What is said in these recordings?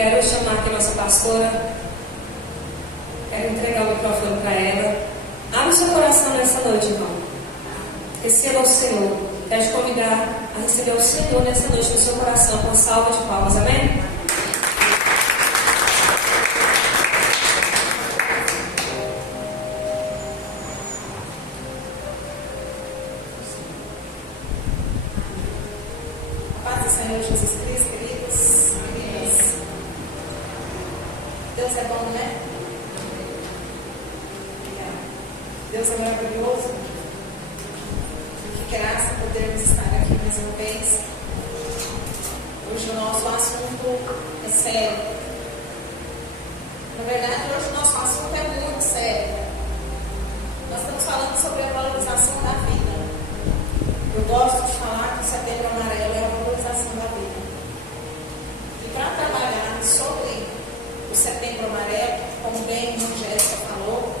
quero chamar aqui a nossa pastora, quero entregar o microfone para ela. Abre o seu coração nessa noite, irmão. Receba o Senhor. Quero te convidar a receber o Senhor nessa noite no seu coração com uma salva de palmas, amém? Paz do Senhor Jesus Cristo, queridos. Deus é bom, né? Deus é maravilhoso. Que graça podermos estar aqui mais uma vez. Hoje o nosso assunto é sério. Na verdade, hoje o nosso assunto é muito sério. Nós estamos falando sobre a valorização da vida. Eu gosto de falar que o Setembro Amarelo é a valorização da vida. E para trabalhar sobre o Setembro Amarelo, como bem a Jéssica falou,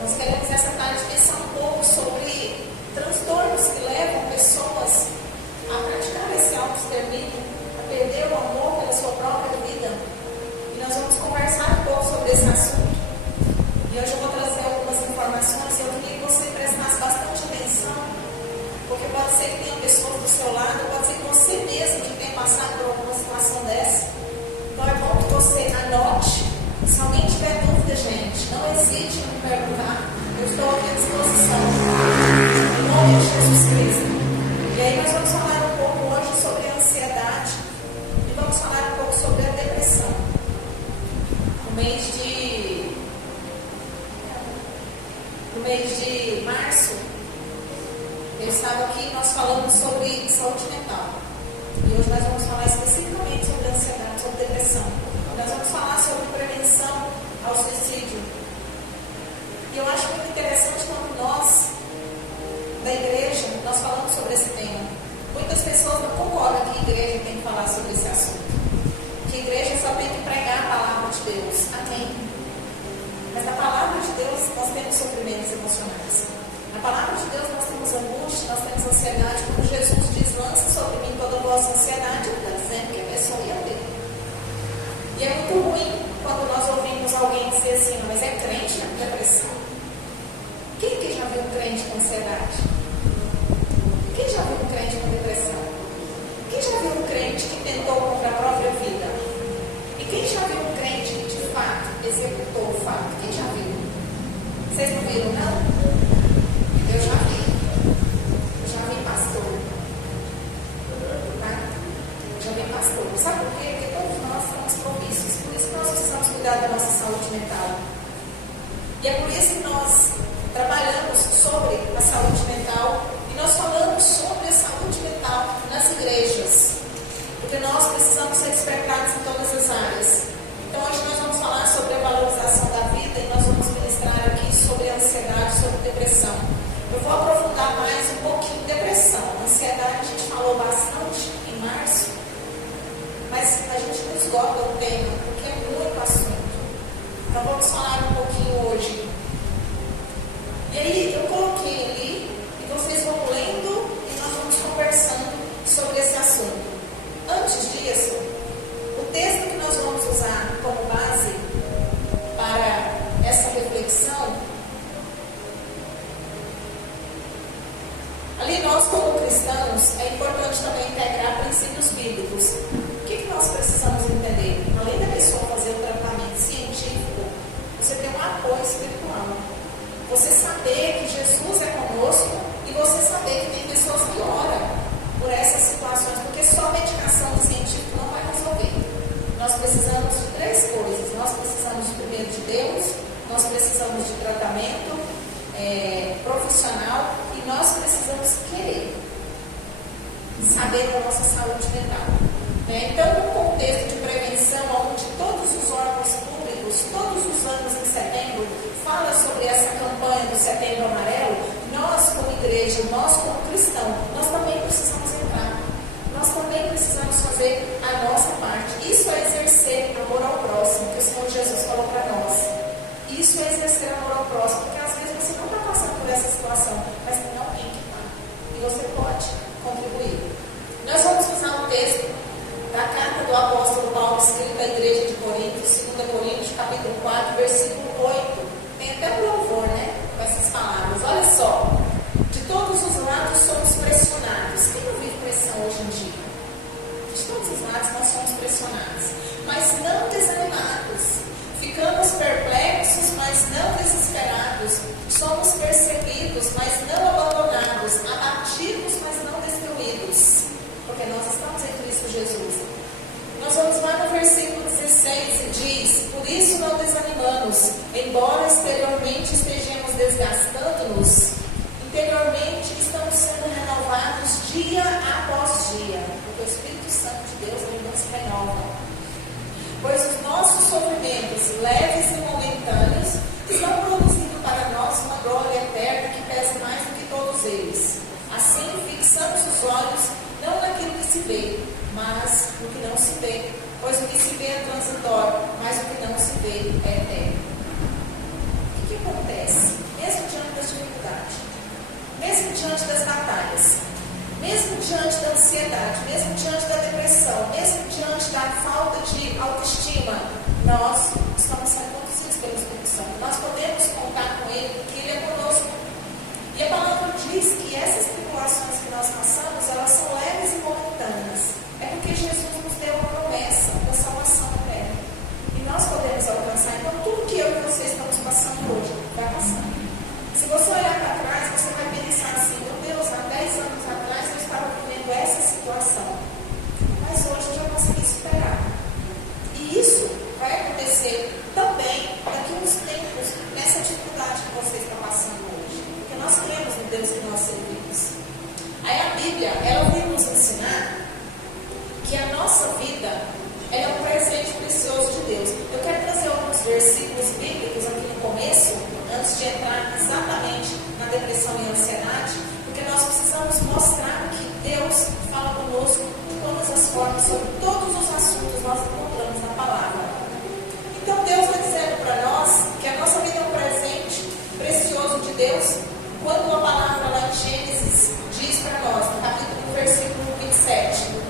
nós queremos essa tarde pensar um pouco sobre transtornos que levam pessoas a praticar esse autoextermínio, a perder o amor pela sua própria vida. E nós vamos conversar um pouco sobre esse assunto. E hoje eu vou trazer algumas informações e eu queria que você prestasse bastante atenção, porque pode ser que tenha pessoas do seu lado, pode ser que você mesmo que tenha passado por alguma situação dessa. Então é bom que você anote. Se alguém tiver dúvida, gente, não hesite em me perguntar. Eu estou aqui à disposição. Em nome de Jesus Cristo. E aí nós vamos falar um pouco hoje sobre a ansiedade e vamos falar um pouco sobre a depressão. No mês de março, eu estava aqui e nós falamos sobre saúde mental. E hoje nós vamos falar especificamente sobre ansiedade, sobre depressão. Nós vamos falar sobre prevenção ao suicídio. E eu acho muito interessante quando nós, da igreja, nós falamos sobre esse tema. Muitas pessoas não concordam que a igreja tem que falar sobre esse assunto. Que a igreja só tem que pregar a palavra de Deus. Amém. Mas na palavra de Deus nós temos sofrimentos emocionais. Na palavra de Deus nós temos angústia, nós temos ansiedade. Quando Jesus diz, lança sobre mim toda a vossa ansiedade, ele está dizendo que a pessoa ia ter. E é muito ruim quando nós ouvimos alguém dizer assim, mas é crente com depressão? Quem que já viu um crente com ansiedade? Quem já viu um crente com depressão? Quem já viu um crente que tentou contra a própria vida? E quem já viu um crente que de fato executou o fato? Quem já viu? Vocês não viram, não? Eu já vi. Eu já vi pastor. Tá? Eu já vi pastor. Sabe por quê? Porque todos nós somos propícios. Por isso que nós precisamos cuidar da nossa saúde mental. E é por isso que nós trabalhamos sobre a saúde mental e nós falamos sobre a saúde mental nas igrejas. Porque nós precisamos ser despertados em todas as áreas. Então hoje nós vamos falar sobre a valorização da vida e nós vamos ministrar aqui sobre a ansiedade, sobre depressão. Eu vou aprofundar mais um pouquinho depressão. Ansiedade a gente falou bastante em março, mas a gente não esgota o tema, porque é muito assunto. Então vamos falar um pouquinho hoje. E aí eu coloquei ali, e vocês vão lendo e nós vamos conversando sobre esse assunto. Antes disso, o texto que nós vamos usar como base para essa reflexão, ali nós como cristãos, é importante também integrar princípios bíblicos. O que nós precisamos entender? Além da pessoa fazer o tratamento científico, você tem um apoio espiritual. Você saber que Jesus é conosco e você saber que tem pessoas que oram por essas situações, porque só medicação científica não vai resolver. Nós precisamos de três coisas. Nós precisamos primeiro de Deus, nós precisamos de tratamento profissional e nós precisamos querer saber da nossa saúde mental. Então, no contexto de prevenção, onde todos os órgãos públicos, todos os anos em setembro, fala sobre essa campanha do Setembro Amarelo, nós como igreja, nós como cristão, nós também precisamos entrar. Nós também precisamos fazer a nossa parte. Isso é exercer amor ao próximo, que o Senhor Jesus falou para nós. Isso é exercer amor ao próximo, porque às vezes você não está passando por essa situação, mas tem alguém que está. E você pode contribuir. Nós vamos usar um texto do apóstolo Paulo escrito à igreja de Corinto, 2 Coríntios, capítulo 4, versículo 8. Tem até um louvor, né? Com essas palavras. Olha só. De todos os lados somos pressionados. Quem não vive pressão hoje em dia? De todos os lados nós somos pressionados. Mas não desanimados. Ficamos perplexos, mas não desesperados. Somos perseguidos, mas não abandonados. Abatidos, mas não destruídos. Porque nós estamos em Cristo Jesus. Nós vamos lá no versículo 16 e diz: por isso não desanimamos, embora exteriormente estejamos desgastando-nos, interiormente estamos sendo renovados dia após dia, porque o Espírito Santo de Deus ele nos renova. Pois os nossos sofrimentos leves e momentâneos estão produzindo para nós uma glória eterna que pesa mais do que todos eles. Assim, fixamos os olhos não naquilo que se vê, mas no que não se vê. Pois o que se vê é transitório, mas o que não se vê é eterno. O que acontece? Mesmo diante das dificuldades, mesmo diante das batalhas, mesmo diante da ansiedade, mesmo diante da depressão, mesmo diante da falta de autoestima, nós estamos sendo conduzidos pelo Espírito Santo. Nós podemos contar com Ele, porque Ele é conosco. E a palavra diz que essas tribulações que nós passamos, elas são leves e momentâneas. É porque Jesus nos deu a promessa da salvação eterna. E nós podemos alcançar. Então, tudo que eu e você estamos passando hoje, vai passar. Se você olhar para trás, você vai pensar assim: meu Deus, há 10 anos atrás eu estava vivendo essa situação. Mas hoje eu já consegui superar. E isso vai acontecer também daqui a uns tempos, nessa dificuldade que você está passando hoje. Porque nós cremos no Deus que nós servimos. Aí a Bíblia, ela vem nos ensinar que a nossa vida é um presente precioso de Deus. Eu quero trazer alguns versículos bíblicos aqui no começo, antes de entrar exatamente na depressão e ansiedade, porque nós precisamos mostrar que Deus fala conosco de todas as formas, sobre todos os assuntos nós encontramos na palavra. Então Deus está dizendo para nós que a nossa vida é um presente precioso de Deus, quando a palavra lá em Gênesis diz para nós, no capítulo 1, versículo 27,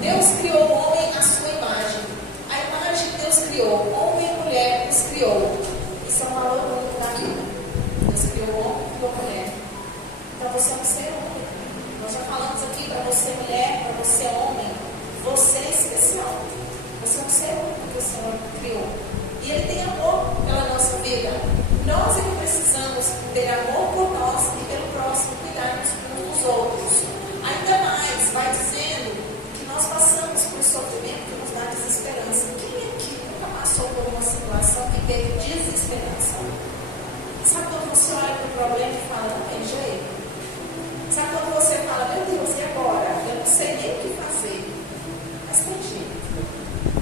Deus criou o homem à sua imagem. A imagem que Deus criou, homem e mulher os criou. Isso é um valor único da vida. Deus criou o homem e a mulher. Então você é um ser homem. Nós já falamos aqui para você mulher, para você homem. Você é especial. Você é um ser único que o Senhor criou. E Ele tem amor pela nossa vida. Nós é que precisamos ter amor por nós e pelo próximo, cuidarmos uns dos outros. Ainda mais, vai dizendo que nós passamos por sofrimento que nos dá desesperança. Quem aqui nunca passou por uma situação que teve desesperança? Sabe quando você olha para o problema e fala, não tem jeito? Sabe quando você fala, meu Deus, e agora? Eu não sei nem o que fazer. Mas tem jeito.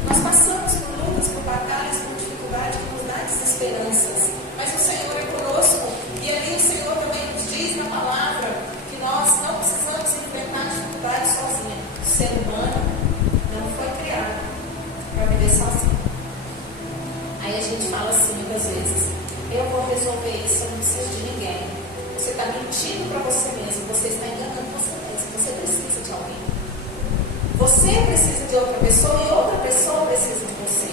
Nós passamos por lutas, por batalhas, por dificuldades que nos dá desesperanças. Mas o Senhor é conosco. E ali o Senhor também nos diz na palavra que nós não precisamos enfrentar dificuldades sozinhos. O ser humano não foi criado para viver sozinho. Aí a gente fala assim muitas vezes: eu vou resolver isso, eu não preciso de ninguém. Você está mentindo para você mesmo, você está enganando você mesmo. Você precisa de alguém. Você precisa de outra pessoa e outra pessoa precisa de você.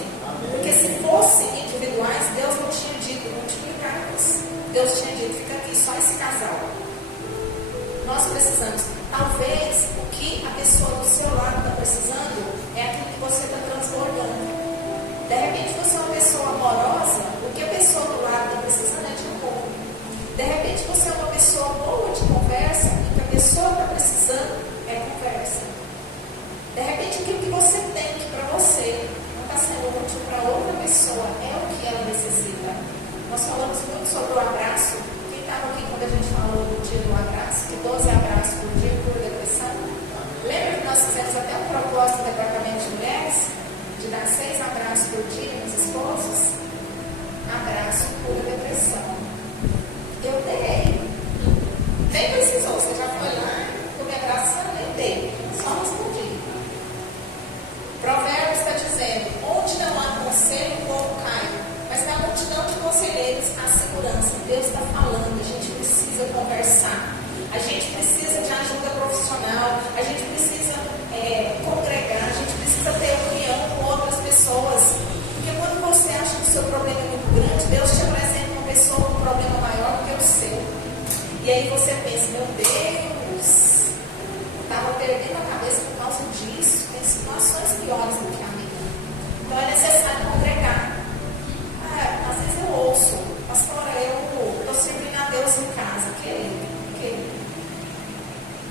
Porque se fossem individuais, Deus não tinha dito multiplicar-nos. Deus tinha dito, fica aqui, só esse casal. Nós precisamos. Talvez o que a pessoa do seu lado está precisando é aquilo que você está transbordando. De repente você é uma pessoa amorosa, o que a pessoa do lado está precisando é de amor. De repente você é uma pessoa boa de conversa, e o que a pessoa está precisando é conversa. De repente aquilo que você tem que para você não está sendo útil para outra pessoa, é o que ela necessita. Nós falamos muito sobre o abraço. Quem estava aqui quando a gente falou do dia do abraço, que 12 abraços por dia?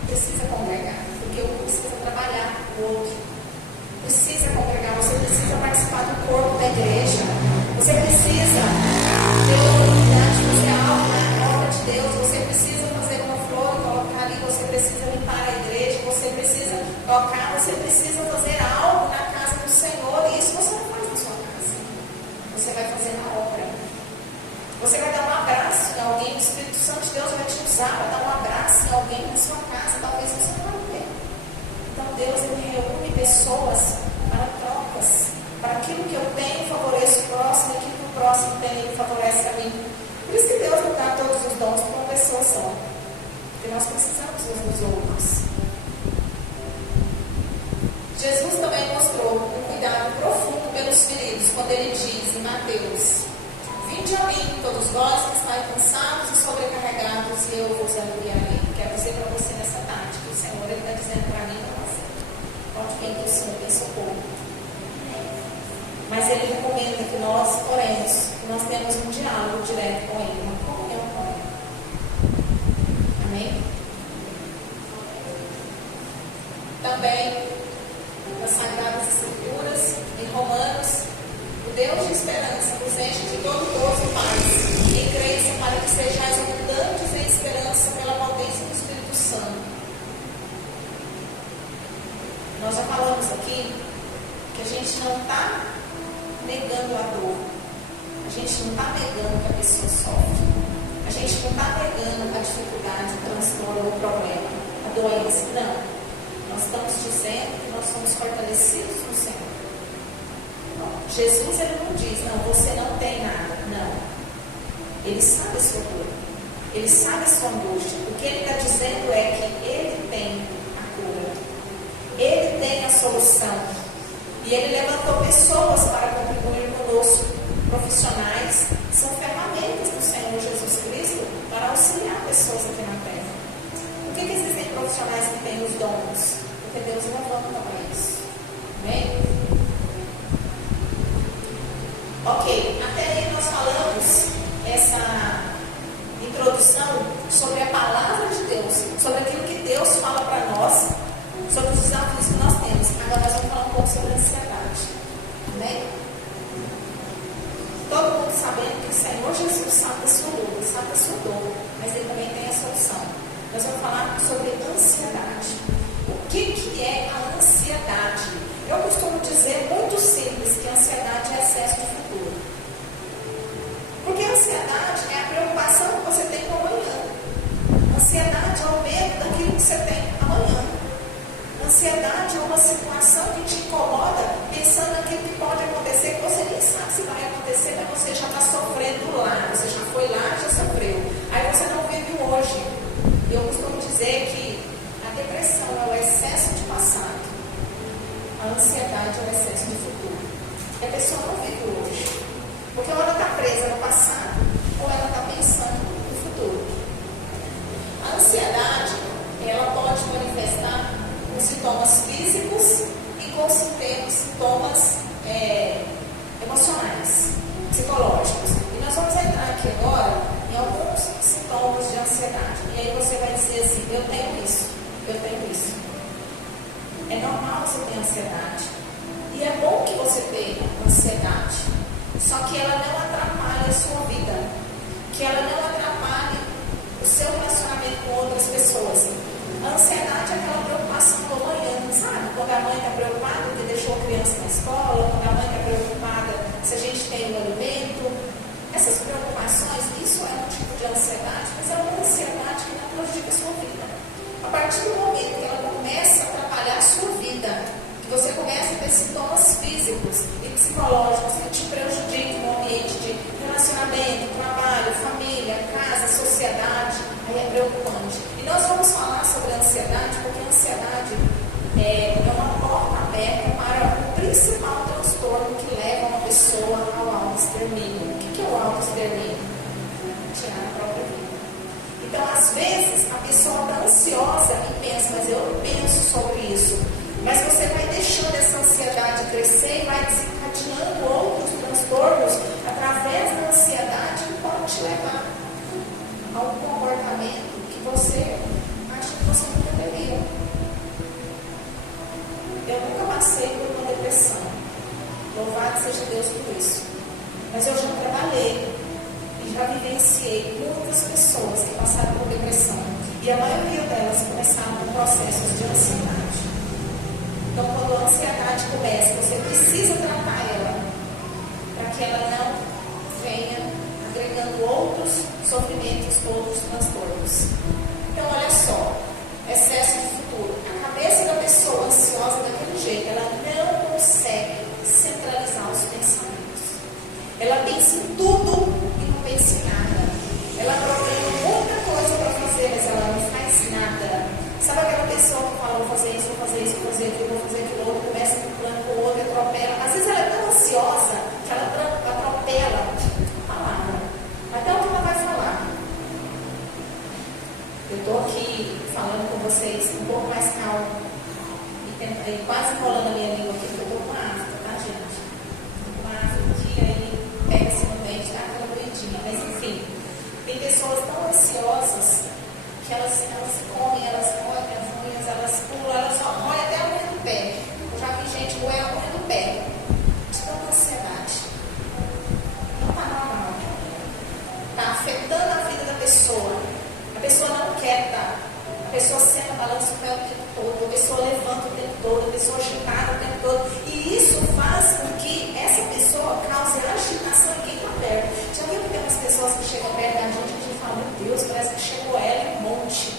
precisa congregar, porque um precisa trabalhar com o outro. Precisa congregar, você precisa participar do corpo da igreja. Você precisa ter a oportunidade de fazer algo na obra de Deus. Você precisa fazer uma flor e colocar ali. Você precisa limpar a igreja. Você precisa tocar. Você precisa fazer algo na casa do Senhor. E isso você não faz na sua casa. Você vai fazer na obra. Você vai dar um abraço em alguém. O Espírito Santo de Deus vai te usar para dar um abraço em alguém na sua casa. Talvez você não vai ver. Então Deus, Ele reúne pessoas para trocas. Para aquilo que eu tenho, favoreço o próximo. E aquilo que o próximo tem, Ele favorece a mim. Por isso que Deus não dá todos os dons para uma pessoa só. Porque nós precisamos uns dos outros. Jesus também mostrou um cuidado profundo pelos feridos, quando Ele diz em Mateus: vinde a mim, todos vós que estáis cansados e sobrecarregados, e eu vos aliviarei. Quero dizer para você nessa tarde que o Senhor está dizendo para mim e para você: pode vir que o Senhor tem socorro. Mas Ele recomenda que nós oremos, que nós temos um diálogo direto com Ele, uma comunhão com Ele. Amém? Também, nas Sagradas Escrituras, em Romanos, o Deus de esperança vos enche de todo gozo e paz, em crença, para que sejais abundantes em esperança pela potência do Espírito Santo. Nós já falamos aqui que a gente não está negando a dor, a gente não está negando que a pessoa sofre, a gente não está negando a dificuldade, o transtorno, o problema, a doença. Não, nós estamos dizendo que nós somos fortalecidos no Senhor. Não. Jesus, Ele não diz: não, você não tem nada. Não, Ele sabe a sua dor, Ele sabe a sua angústia. O que Ele está dizendo é que Ele tem a cura, Ele tem a solução. E Ele levantou pessoas para contribuir conosco, profissionais, são ferramentas do Senhor Jesus Cristo para auxiliar pessoas aqui na terra. Por que existem profissionais que têm os dons? Porque Deus levanta para isso. Amém? Ok, até aí nós falamos essa introdução sobre a palavra de Deus, sobre aquilo que Deus fala para nós, sobre os desafios que nós temos. Agora nós vamos falar um pouco sobre a ansiedade. Amém? Todo mundo sabendo que o Senhor Jesus sabe da sua luta, sabe da sua dor, mas Ele também tem a solução. Nós vamos falar sobre ansiedade. O que é a ansiedade? Eu costumo dizer muito simples que a ansiedade é excesso de futuro. Porque a ansiedade é a preocupação que você tem com o amanhã. A ansiedade é o medo daquilo que você tem amanhã. A ansiedade é uma situação que te incomoda, pensando naquilo que pode acontecer, que você nem sabe se vai acontecer, mas você já está sofrendo lá. Você já foi lá, já sofreu. Aí você não vive o hoje. Eu costumo dizer que a depressão é o excesso de passado. A ansiedade é o excesso de futuro. E a pessoa não vive o hoje. Porque ou ela está presa no passado, ou ela está pensando no futuro. A ansiedade, ela pode manifestar com sintomas físicos e com sintomas emocionais, psicológicos. E nós vamos entrar aqui agora em alguns sintomas de ansiedade. E aí você vai dizer assim: eu tenho isso, eu tenho isso. É normal você ter ansiedade. E é bom que você tenha ansiedade. Só que ela não atrapalhe a sua vida. Que ela não atrapalhe o seu relacionamento com outras pessoas. A ansiedade é aquela preocupação do amanhã, sabe? Quando a mãe está preocupada porque deixou a criança na escola, quando a mãe está preocupada se a gente tem o alimento. Essas preocupações, isso é um tipo de ansiedade, mas é uma ansiedade que não prejudica a sua vida. A partir do momento que ela começa a atrapalhar a sua vida, que você começa a ter sintomas físicos e psicológicos que te prejudicam no ambiente de relacionamento, trabalho, família, casa, sociedade, aí é preocupante. E nós vamos falar sobre a ansiedade, porque a ansiedade é uma porta aberta para o principal transtorno que leva uma pessoa ao autoextermínio. O que é o autoextermínio? Tirar a própria vida. Então, às vezes, a pessoa está ansiosa e pensa: mas eu não penso sobre isso. Mas você vai deixando essa ansiedade crescer e vai desencadeando outros transtornos através da ansiedade, que pode te levar a um comportamento que você acha que você não deveria. passei por uma depressão. Louvado seja Deus por isso. Mas eu já trabalhei e já vivenciei muitas pessoas que passaram por depressão. E a maioria delas começaram com processos de ansiedade. Então, quando a ansiedade começa, você precisa tratar ela para que ela não venha agregando outros sofrimentos, outros transtornos. Então, olha só, excesso de futuro. A cabeça da pessoa ansiosa daquele jeito, ela não consegue centralizar os pensamentos. Ela pensa em tudo e não pensa em nada. Ela programa muita coisa para fazer, mas ela não faz nada. Sabe aquela pessoa que fala, vou fazer isso, vou fazer isso, vou fazer aquilo, vou fazer aquilo outro, começa com um plano, com o outro, atropela. Às vezes ela é tão ansiosa que ela atropela a palavra. Até o que ela vai falar. Eu estou aqui falando com vocês um pouco mais calmo e quase enrolando a minha língua aqui, porque eu estou com uma afta, tá, gente? Estou com uma afta que aí pega esse momento, dá aquela doidinha. Mas enfim, tem pessoas tão ansiosas que elas comem, elas roem as unhas, elas pulam, elas só roem até a unha do pé. Eu já vi gente roer a unha do pé. De tanta ansiedade. Não está normal. Está afetando a vida da pessoa. A pessoa não quer estar. A pessoa senta, balança o pé o tempo todo. A pessoa levanta o tempo todo. A pessoa agitada o tempo todo. E isso faz com que essa pessoa cause agitação em quem está perto. Já viu que tem umas pessoas que chegam perto da gente e falam, meu Deus, parece que chegou ela e um monte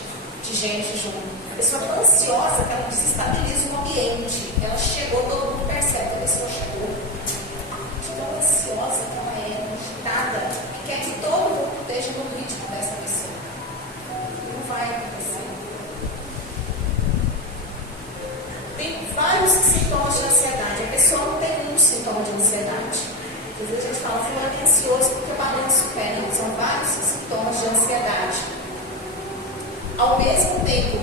de gente junto. A pessoa é tão ansiosa que ela desestabiliza o ambiente. Ela chegou, todo mundo percebe que a pessoa chegou. De tão ansiosa que ela é, agitada, e quer que todo mundo esteja no ritmo dessa pessoa. Não vai acontecer. Tem vários sintomas de ansiedade. A pessoa não tem um sintoma de ansiedade. Às vezes a gente fala, fulano é ansioso porque balança o pé. Não, são vários sintomas de ansiedade. Ao mesmo tempo,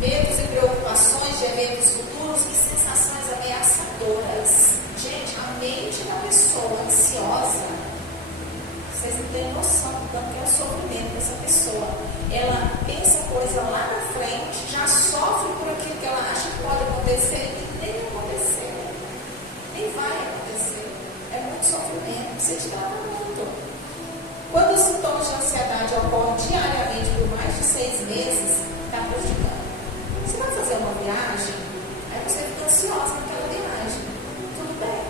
medos e preocupações de eventos futuros e sensações ameaçadoras. Gente, a mente da pessoa ansiosa, vocês não têm noção do tanto que é o sofrimento dessa pessoa. Ela pensa coisa lá na frente, já sofre por aquilo que ela acha que pode acontecer e nem acontecer. Nem vai acontecer. É muito sofrimento, você te dá muito. Quando os sintomas de ansiedade ocorrem diariamente por mais de 6 meses, está prejudicando. Você vai fazer uma viagem, aí você fica ansiosa naquela viagem. Tudo bem.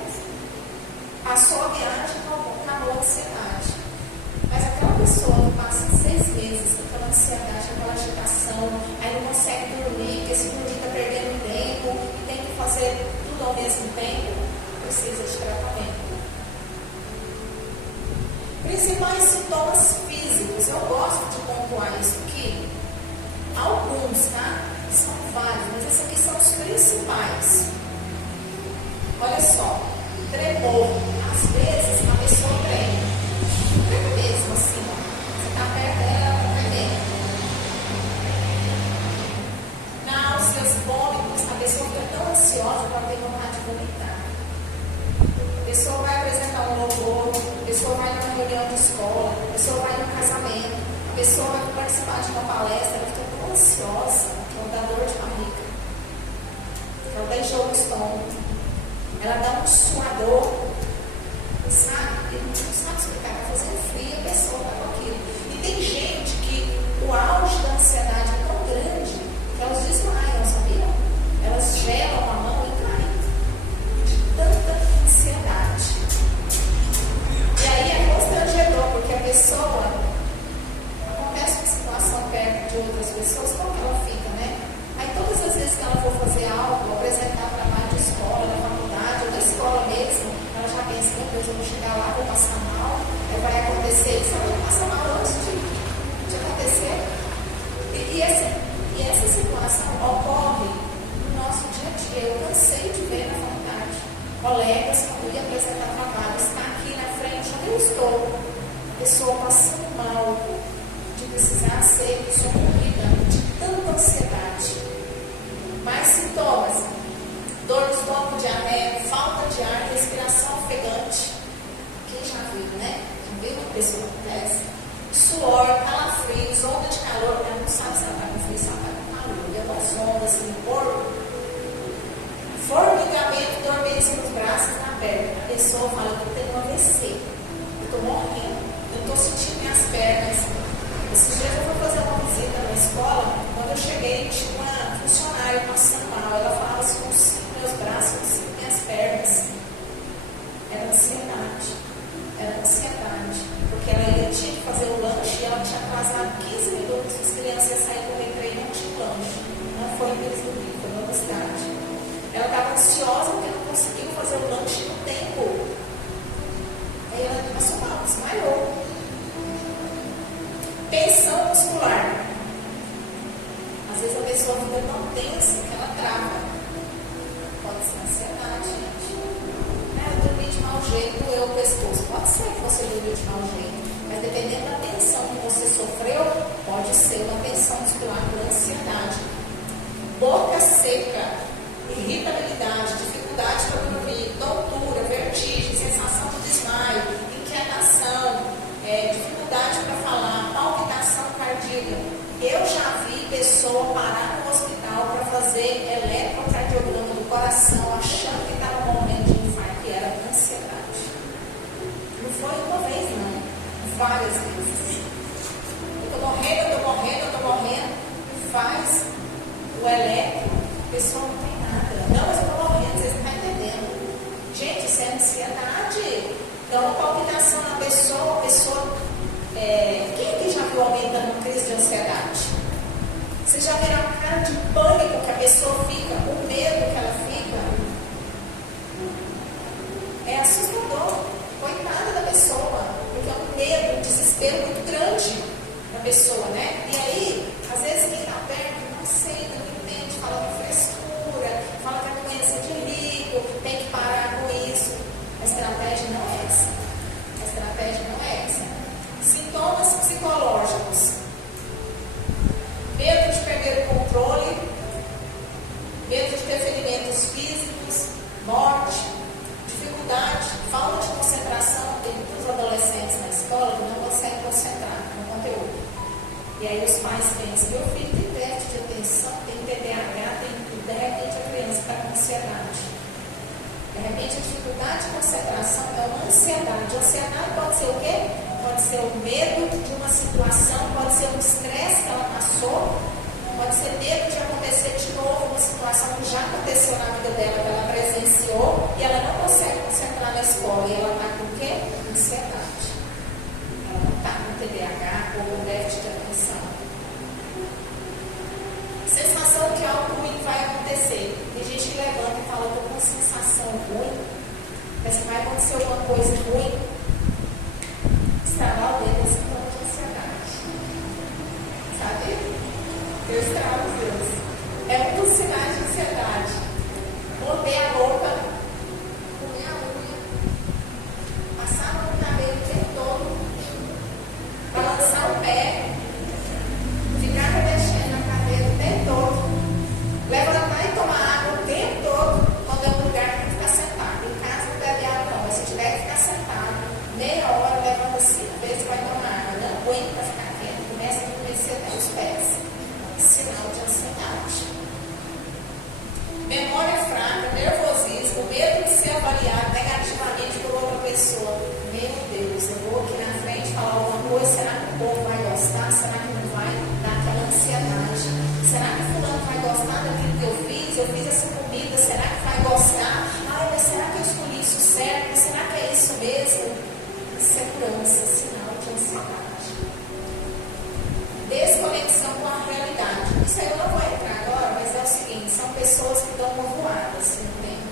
Passou a viagem, acabou a ansiedade. Mas aquela pessoa que passa 6 meses com aquela ansiedade, aquela agitação, aí não consegue dormir, porque se dormir está perdendo tempo e tem que fazer tudo ao mesmo tempo, precisa de tratamento. Principais sintomas físicos. Eu gosto de pontuar isso aqui. Alguns, tá? São vários, mas esses aqui são os principais. Olha só. Tremor. Às vezes a pessoa treme. Treme mesmo, assim, ó. Você está perto dela, ela está tremendo. Náuseas, vômitos. A pessoa fica tão ansiosa que ela tem vontade de vomitar. A pessoa vai apresentar um louvor, a pessoa vai numa reunião de escola, a pessoa vai num casamento, a pessoa vai participar de uma palestra, ela fica tão ansiosa, que ela dá dor de barriga, ela dá enjoo no estômago, ela dá um suador, sabe? Ele não sabe explicar, está fazendo frio, a pessoa está com aquilo. E tem gente que o auge da ansiedade é tão grande que elas desmaiam, sabia? Elas gelam a mão e caem. Tanta ansiedade. E aí é constrangedor, porque a pessoa acontece uma situação perto de outras pessoas, como que ela fica, né? Aí todas as vezes que ela for fazer algo, apresentar trabalho de escola, da faculdade, ou da escola mesmo, ela já pensa, meu Deus, eu vou chegar lá, vou passar mal, aí vai acontecer isso, ela vai passar mal antes de acontecer. E essa situação ocorre no nosso dia a dia. Eu cansei de ver na faculdade colegas, quando ia apresentar trabalho, está aqui na frente, onde eu estou, a pessoa passando mal, de precisar ser socorrida, de tanta ansiedade. Mais sintomas: dor no estômago, diarreia, falta de ar, respiração ofegante. Quem já viu, né? Já viu uma pessoa que acontece? Suor, calafrios, onda de calor. Ela não sabe se ela está com frio, se ela está com calor. Deu umas ondas assim no corpo. dormência nos braços e na perna. A pessoa fala que tem um AVC. Eu estou morrendo. Eu estou sentindo minhas pernas. Esses dias eu fui fazer uma visita na escola. Quando eu cheguei, tinha uma funcionária passando mal. Ela falava assim, eu sinto meus braços, eu sinto minhas pernas. Era ansiedade. Era ansiedade. Porque ela tinha que fazer o lanche e ela tinha atrasado 15 minutos. As crianças iam sair do recreio e não tinha lanche. Não foi em Pires do Rio, foi na cidade. Ela estava ansiosa porque não conseguiu fazer o lanche no tempo. Aí ela passou mal, desmaiou. Tensão muscular. Às vezes a pessoa fica tão tensa que ela trava. Pode ser ansiedade, gente. Eu dormi de mau jeito, doeu o pescoço. Pode ser que você dormiu de mau jeito. Mas dependendo da tensão que você sofreu, pode ser uma tensão muscular por ansiedade. Boca seca, irritabilidade, dificuldade para dormir, tontura, vertigem, sensação de desmaio, inquietação, dificuldade para falar, palpitação cardíaca. Eu já vi pessoa parar no hospital para fazer eletrocardiograma do coração, achando que estava morrendo de infarto, que era ansiedade. Não foi uma vez, não. Várias vezes. Eu estou morrendo, e faz o eletro, a pessoa não tem nada. Não, mas eu estou morrendo, vocês não estão entendendo. Gente, isso é ansiedade. Então, a palpitação na pessoa, quem aqui já viu alguém dando uma crise de ansiedade? Você já viu a cara de pânico que a pessoa fica, o medo que ela fica? É assustador. Coitada da pessoa, porque é um medo, um desespero muito grande da pessoa, né? E aí, às vezes quem está perto não aceita, não entende, fala que é frescura, fala que a doença é de rico, tem que parar com isso. A estratégia não é essa. A estratégia não é essa. Sintomas psicológicos. Medo de perder o controle, medo de ter ferimentos físicos, morte, dificuldade, falta de concentração. Tem muitos adolescentes na escola que não conseguem concentrar no conteúdo. E aí os pais pensam, meu filho tem déficit de atenção, tem TDAH, tem tudo. De repente a criança está com ansiedade. De repente a dificuldade de concentração é uma ansiedade. A ansiedade pode ser o quê? Pode ser o medo de uma situação, pode ser um estresse que ela passou, pode ser medo de acontecer de novo uma situação que já aconteceu na vida dela, que ela presenciou, e ela não consegue concentrar na escola. E ela está com o quê? Ansiedade. Ela não está com TDAH ou com déficit de atenção. Sensação que algo ruim vai acontecer. Tem gente que levanta e fala, estou com uma sensação ruim, mas que vai acontecer alguma coisa ruim. Estralar o dedo é sintoma de ansiedade. Sabe? Eu estralo os dedos. É um dos sinais de ansiedade. Morder a boca, comer a unha, passar no cabelo o tempo todo, balançar o pé, ficar mexendo na cadeira o tempo todo, levantar e tomar água o tempo todo, quando é um lugar que ficar sentado. Em casa não bebe água não, mas se tiver que ficar sentado, meia hora, levanta 5 vezes, vai tomar água. Não aguenta ficar quieto, começa a adormecer até os pés. Sinal de ansiedade. Memória fraca, nervosismo, medo de ser avaliado negativamente por outra pessoa. Meu Deus, eu vou aqui na frente falar alguma coisa, será que o povo vai gostar? Será que não vai? Dar aquela ansiedade. Será que fulano vai gostar daquilo que eu fiz? Eu fiz essa comida, será que vai gostar? Ai, mas será que eu escolhi isso certo? Será que é isso mesmo? Insegurança, sinal de ansiedade. Desconexão com a realidade. Isso aí eu não vou entrar agora, mas é o seguinte, são pessoas que dão uma voada assim no tempo.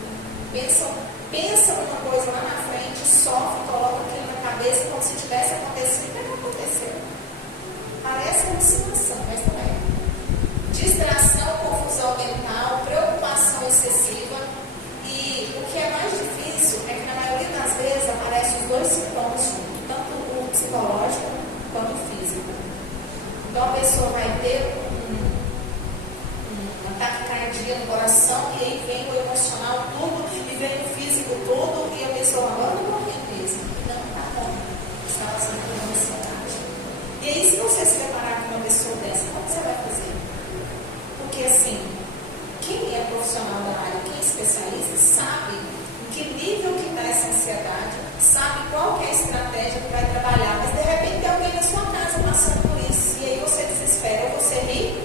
Pensam numa coisa lá na frente, sofrem, colocam aquilo na cabeça como se tivesse acontecido, mas não aconteceu. Parece alucinação, mas não é. Distração, confusão mental, preocupação excessiva. E o que é mais difícil é que na maioria das vezes aparecem os dois sintomas juntos, tanto o psicológico quanto o físico. Então a pessoa vai ter um ataque cardíaco no coração, e aí vem o emocional tudo, e vem o físico tudo, e a pessoa agora não morreu mesmo. Não está bom. Está passando por uma ansiedade. E aí, se você se deparar com uma pessoa dessa, como você vai fazer? Porque assim, quem é profissional da área, quem é especialista, sabe que nível que está essa ansiedade, sabe qual que é a estratégia que vai trabalhar, mas de repente tem alguém na sua casa passando por isso, e aí você desespera, ou você ri,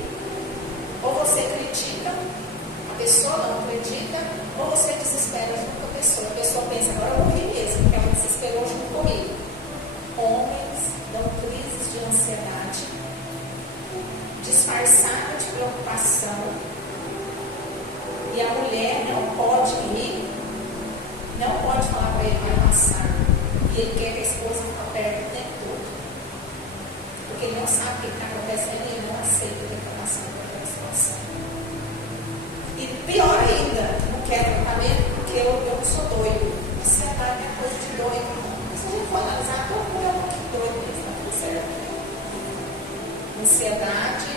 ou você critica, a pessoa não acredita, ou você desespera junto com a pessoa pensa, agora eu vou rir mesmo, porque ela desesperou junto comigo. Homens dão crises de ansiedade, disfarçada de preocupação, e a mulher não pode rir, não pode falar para ele que vai passar, e ele quer que a esposa fique perto o tempo todo, porque ele não sabe o que está acontecendo e ele não aceita o que está passando por aquela situação. E pior ainda, não quero tratamento porque eu não sou doido. Ansiedade é coisa de doido. Mas se a gente for analisar, todo mundo é um pouquinho doido, mas está tudo certo. Ansiedade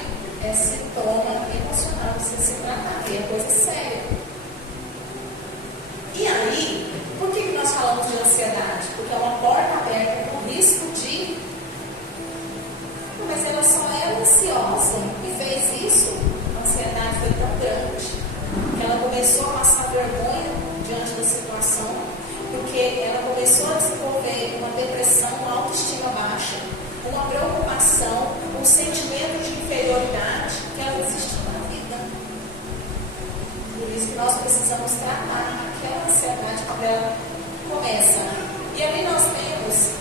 é sintoma emocional, precisa se tratar, é coisa séria. E aí, por que nós falamos de ansiedade? Porque é uma porta aberta com risco de. Mas ela só era ansiosa e fez isso. A ansiedade foi tão grande que ela começou a passar vergonha diante da situação, porque ela começou a desenvolver uma depressão, uma autoestima baixa, uma preocupação, um sentimento de inferioridade que ela existiu na vida. Por isso que nós precisamos tratar aquela ansiedade quando ela começa. E ali nós temos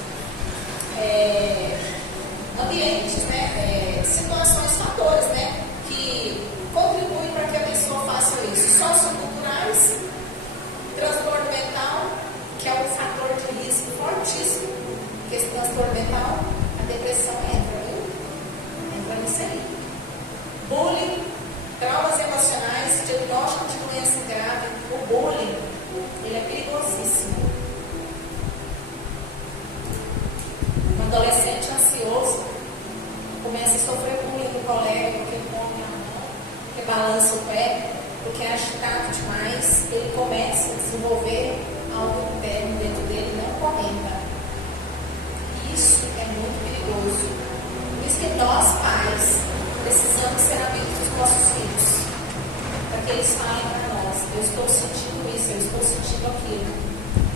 ambientes, situações, fatores, que contribuem para que a pessoa faça isso. Socioculturais, transtorno mental, que é um fator de risco fortíssimo, porque esse transtorno mental, a depressão entra nisso aí. Bullying, traumas emocionais, diagnóstico de doença grave. O bullying, ele é perigosíssimo. Um adolescente ansioso começa a sofrer bullying do colega, porque come a mão, porque balança o pé, porque é agitado demais, ele começa a desenvolver algo interno dentro dele, não comenta. Isso é muito perigoso. Por isso que nós, pais, precisamos ser amigos dos nossos filhos, para que eles falem para nós, eu estou sentindo isso, eu estou sentindo aquilo.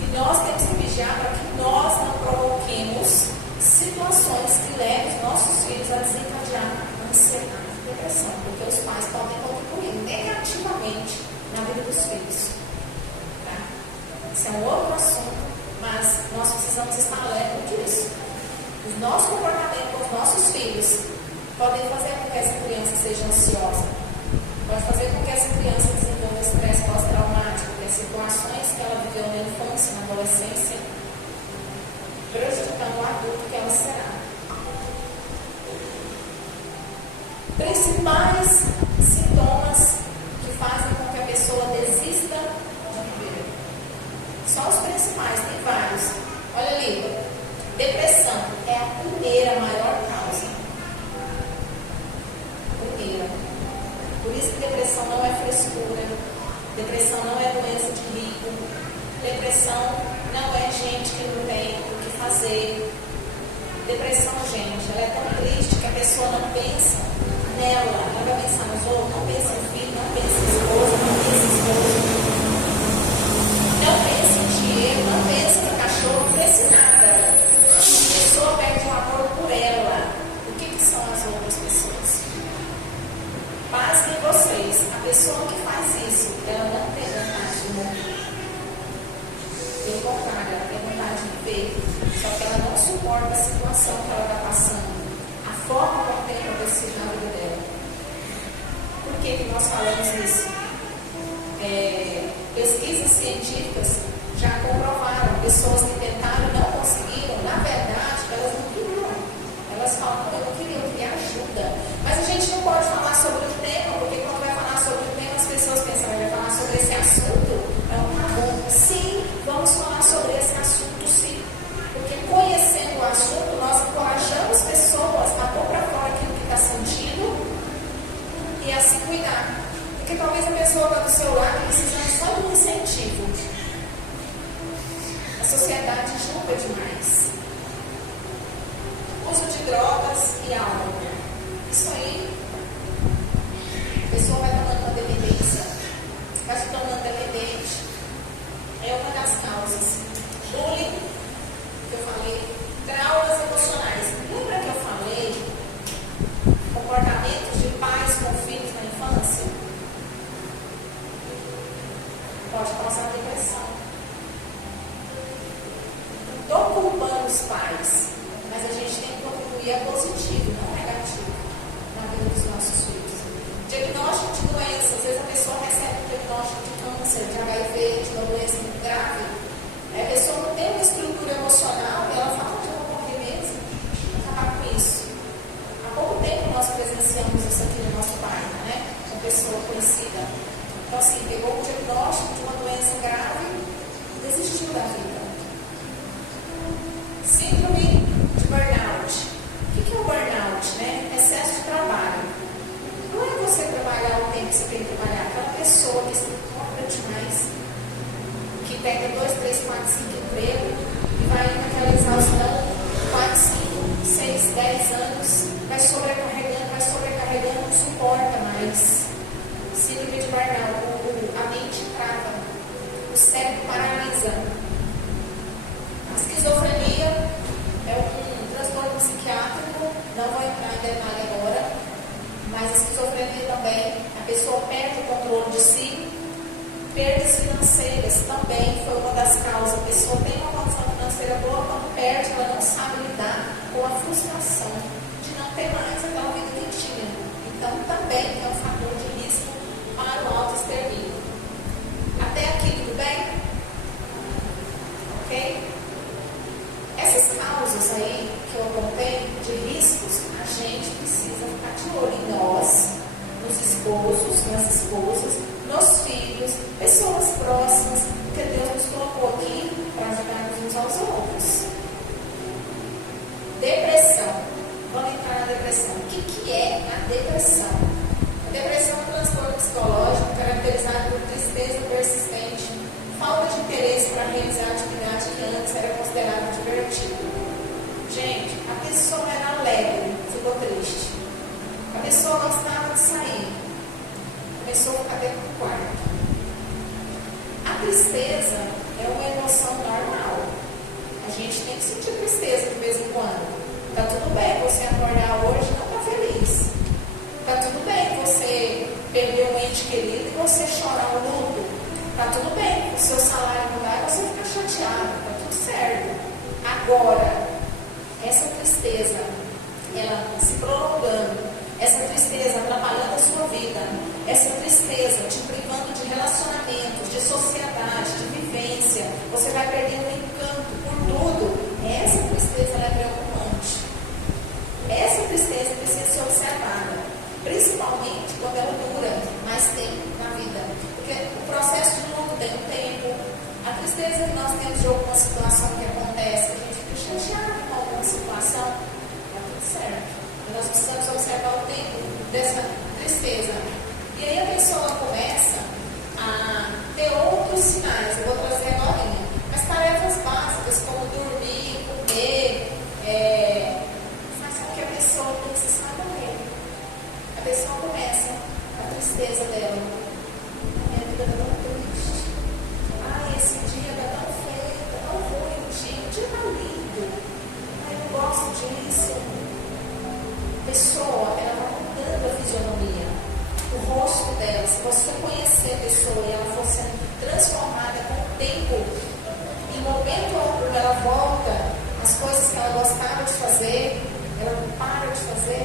E nós temos que vigiar para que nós não provoquemos situações que levem os nossos filhos a desencadear ansiedade e depressão, porque os pais podem contribuir negativamente na vida dos filhos. Tá? Isso é um outro assunto, mas nós precisamos estar alerta disso. O nosso comportamento com os nossos filhos podem fazer com que essa criança seja ansiosa, pode fazer com que essa criança desenvolva estresse pós-traumático, que as situações que ela viveu na infância, na adolescência, prejudicando o adulto que ela será. Principais sintomas que fazem com que a pessoa desista de viver. Só os principais, tem vários. Olha ali, depressão é a primeira maior causa. Primeira. Por isso que depressão não é frescura, depressão não é doença de rico, depressão não é gente que não tem o que fazer. Depressão, gente, ela é tão triste que a pessoa não pensa nela, ela vai pensar nos outros, não pensa no filho, não pensa em esposa, não pensa em esposa, não pensa em dinheiro, não pensa no cachorro, não pensa em nada. A pessoa perde o amor por ela. O que são as outras pessoas? Pasmem vocês, a pessoa que faz isso, ela não tem vontade de morrer. Pelo contrário, ela tem vontade de viver, só que ela não suporta a situação que ela está passando, a forma como tem acontecido na vida dela. Por que nós falamos isso? Pesquisas científicas já comprovaram, pessoas que tentaram e não conseguiram, na verdade, elas não queriam. Elas falam, eu não queria, eu queria ajuda. Mas a gente não pode falar sobre o tema, porque quando vai falar sobre o tema, as pessoas pensam, vai falar sobre esse assunto? É um tabu. Sim, vamos falar sobre esse assunto, sim. Porque conhecendo o assunto, nós encorajamos pessoas a pôr para fora aquilo que está sentindo e a se cuidar. Porque talvez a pessoa está do seu lado precisando só de um incentivo. A sociedade julga demais. Uso de drogas e álcool. Isso aí, a pessoa vai tomando uma dependência, vai se tornando dependente. É uma das pode causar depressão. Não estou culpando os pais, mas a gente tem que contribuir a positivo, não negativo, na vida dos nossos filhos. Diagnóstico de doença, às vezes a pessoa recebe um diagnóstico de câncer, de HIV, de uma doença muito grave. A pessoa não tem uma estrutura emocional e ela fala, já vou morrer mesmo, vou acabar com isso. Há pouco tempo nós presenciamos isso aqui no nosso bairro, né? Uma pessoa conhecida. Então, assim, pegou o diagnóstico de uma doença grave e desistiu da vida. Síndrome de burnout. O que é o burnout, né? Excesso de trabalho. Não é você trabalhar o tempo que você tem que trabalhar. Aquela pessoa que se cobra demais, que pega 2, 3, 4, 5 empregos e vai naquela exaustão, 4, 5, 6, 10 anos, vai sobrecarregando, não suporta mais. Síndrome de burnout, a mente trava, o cérebro paralisa. A esquizofrenia é um transtorno psiquiátrico, não vou entrar em detalhe agora, mas a esquizofrenia também, a pessoa perde o controle de si. Perdas financeiras também foi uma das causas. A pessoa tem uma condição financeira boa, quando perde, ela não sabe lidar com a frustração de não ter mais aquela vida que tinha. Então também é um fator de risco para o autoextermínio. Até aqui tudo bem? Ok? Essas causas aí que eu apontei de riscos, a gente precisa ficar de olho em nós, nos esposos, nas esposas, nos filhos, pessoas próximas, porque Deus nos colocou aqui para ajudarmos uns aos outros. Depressão. Vamos entrar na depressão. O que é a depressão? A depressão é um transtorno psicológico caracterizado por tristeza persistente, falta de interesse para realizar atividade que antes era considerada divertida. Gente, a pessoa era alegre, ficou triste. A pessoa gostava de sair, começou a ficar dentro do quarto. A tristeza é uma emoção normal. A gente tem que sentir tristeza de vez em quando. Tá tudo bem você acordar hoje e não tá feliz. Tá tudo bem você perder um ente querido e você chorar o luto. Tá tudo bem o seu salário mudar e você ficar chateado. Tá tudo certo. Agora, essa tristeza, ela se prolongando, essa tristeza atrapalhando a sua vida, essa tristeza te privando de relacionamentos, de sociedade, de vivência, você vai perdendo o encanto por tudo. Essa tristeza ela é preocupante. Essa tristeza precisa ser observada, principalmente quando ela dura mais tempo na vida. Porque o processo de luto tem um tempo. A tristeza que nós temos de alguma situação que acontece, a gente fica chateado com alguma situação, está tudo certo. Nós precisamos observar o tempo dessa tristeza. E aí a pessoa começa a ter outros sinais. Eu vou trazer agora, mas tarefas básicas como dormir, comer, faz com que a pessoa pense assim, vai morrer. A pessoa começa a tristeza dela. Minha vida está tão triste. Esse dia está tão feio, está tão ruim o dia está lindo. Eu não gosto disso. A pessoa, ela vai mudando a fisionomia, o rosto dela. Se você conhecer a pessoa e ela for sendo transformada com o tempo, em momento algum ela volta às coisas que ela gostava de fazer, ela não para de fazer,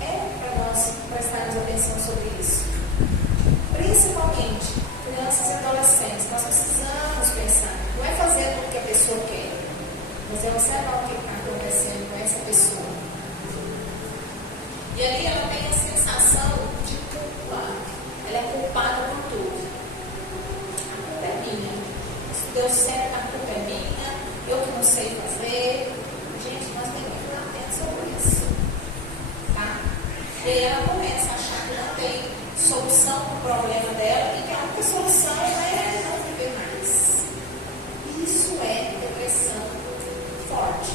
é para nós prestarmos atenção sobre isso. Principalmente crianças e adolescentes, nós precisamos pensar, não é fazer tudo que a pessoa quer, mas é observar o que está acontecendo com essa pessoa. E ali ela tem a sensação de culpa. Ela é culpada por tudo. A culpa é minha. Se deu certo, a culpa é minha. Eu que não sei fazer. Gente, nós temos que ficar atentos sobre isso. Tá? E aí ela começa a achar que não tem solução para o problema dela e que a única solução é não viver mais. Isso é depressão forte.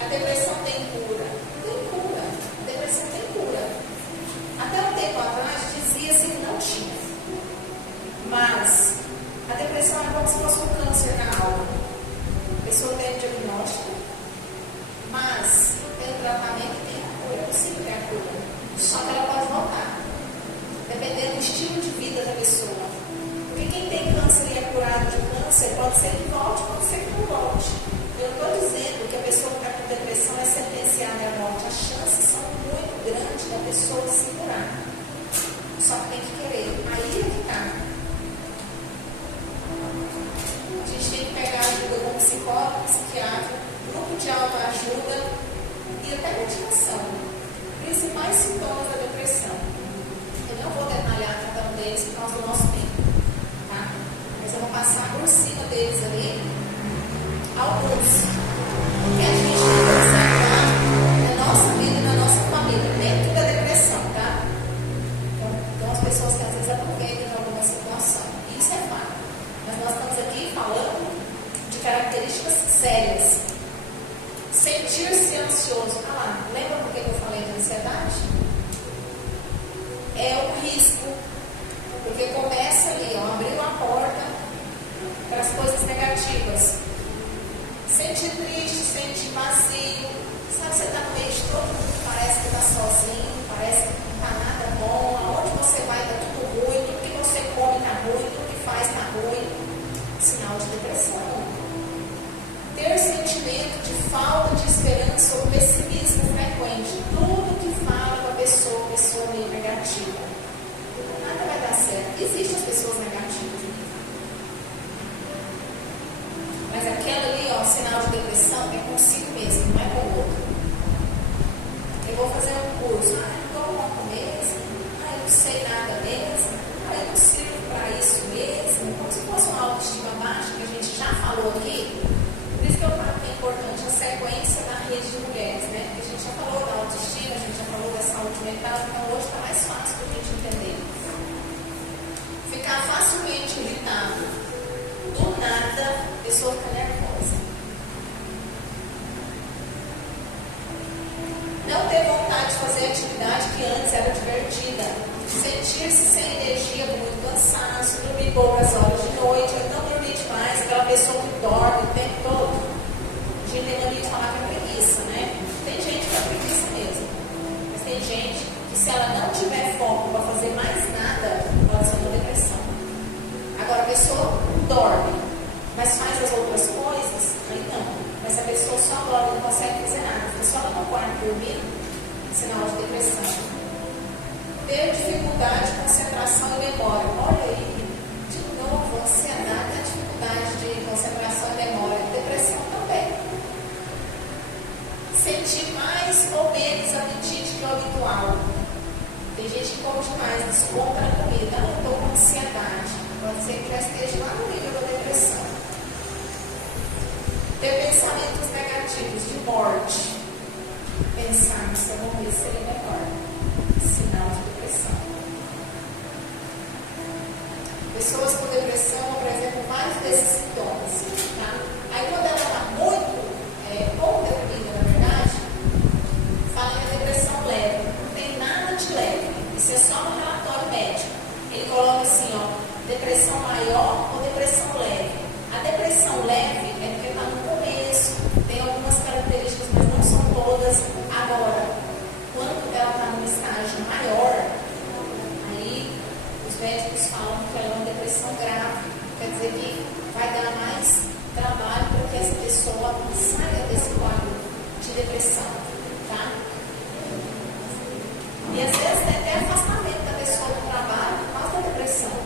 A depressão tem cura? Tem cura. A depressão tem cura. Até um tempo atrás dizia-se que não tinha. Mas a depressão é como se fosse um câncer na alma. A pessoa tem o diagnóstico, mas tem o tratamento e tem a cura. É possível ter a cura. Só que ela pode voltar. quem tem câncer e é curado de câncer, pode ser que volte, pode ser que não volte. Eu não estou dizendo que a pessoa que está com depressão é sentenciada à morte. As chances são muito grandes da pessoa se curar. Só que tem que querer. Aí é que está. A gente tem que pegar ajuda com psicólogo, psiquiatra, grupo de autoajuda e até medicação. Principais sintomas da depressão. Eu não vou detalhar cada um deles por causa do nosso tempo, tá? Mas eu vou passar por cima deles ali alguns. Porque a gente tem que observar na nossa vida e na nossa família, dentro da depressão, tá? Então as pessoas que às vezes aproveitam em alguma situação. Isso é fato. Mas nós estamos aqui falando de características sérias. Sentir-se ansioso. Ah lá, lembra por que eu falei de ansiedade? É um risco, porque começa ali, ó, abriu a porta para as coisas negativas. Sentir triste, sentir vazio. Sabe, você está no meio de todo mundo, parece que está sozinho, parece que não está nada bom. Aonde você vai está tudo ruim, tudo que você come está ruim, tudo que faz está ruim. Sinal de depressão. Ter sentimento de falta de esperança ou pessimismo frequente. Tudo que fala para a pessoa meio negativa. Nada vai dar certo. Existem as pessoas negativas. Mas aquela ali, ó, sinal de depressão é consigo mesmo, não é com o outro. Eu vou fazer um curso. Ah, eu não dou conta mesmo. Ah, eu não sei nada mesmo. Ah, eu não sirvo para isso mesmo. Como se fosse uma autoestima baixa, que a gente já falou aqui. Por isso que eu falo que é importante a sequência da rede de mulheres, né? Porque a gente já falou da autoestima, a gente já falou da saúde mental, então hoje está mais fácil para a gente entender. Ficar facilmente irritado. Do nada, a pessoa fica nervosa. Não ter vontade de fazer atividade que antes era divertida. Sentir-se sem energia, muito cansaço, dormir poucas horas de noite, ou então dormir demais, aquela pessoa que dorme o tempo todo. A gente tem mania de falar que é preguiça, né? Tem gente que é preguiça mesmo. Mas tem gente que, se ela não tiver foco para fazer mais nada, pode ser uma depressão. Agora, a pessoa dorme, mas faz as outras coisas, aí não. Mas se a pessoa só dorme, não consegue fazer nada, fica só no quarto dormindo, sinal de depressão. Ter dificuldade de concentração e memória. Olha aí, de novo, ansiedade é dificuldade de concentração e memória. Depressão também. Sentir mais ou menos apetite que o habitual. Tem gente que come demais, desconta na comida. Não, eu estou com ansiedade. Pode ser que já esteja lá no nível da depressão. Ter pensamentos negativos de morte. Pensar, se eu morrer seria melhor. Sinal de depressão. Pessoas com depressão apresentam vários desses sintomas. Tá? Aí quando ela está muito ou deprimida, na verdade, fala que a depressão leve. Não tem nada de leve. Isso é só um relatório médico. Ele coloca assim, ó, depressão maior ou depressão leve. A depressão leve é porque está no começo, tem algumas características, mas não são todas. Agora, quando ela está num estágio maior, aí os médicos falam que ela é uma depressão grave. Quer dizer que vai dar mais trabalho para que essa pessoa saia desse quadro de depressão, tá? E às vezes tem até afastamento da pessoa do trabalho por causa da depressão.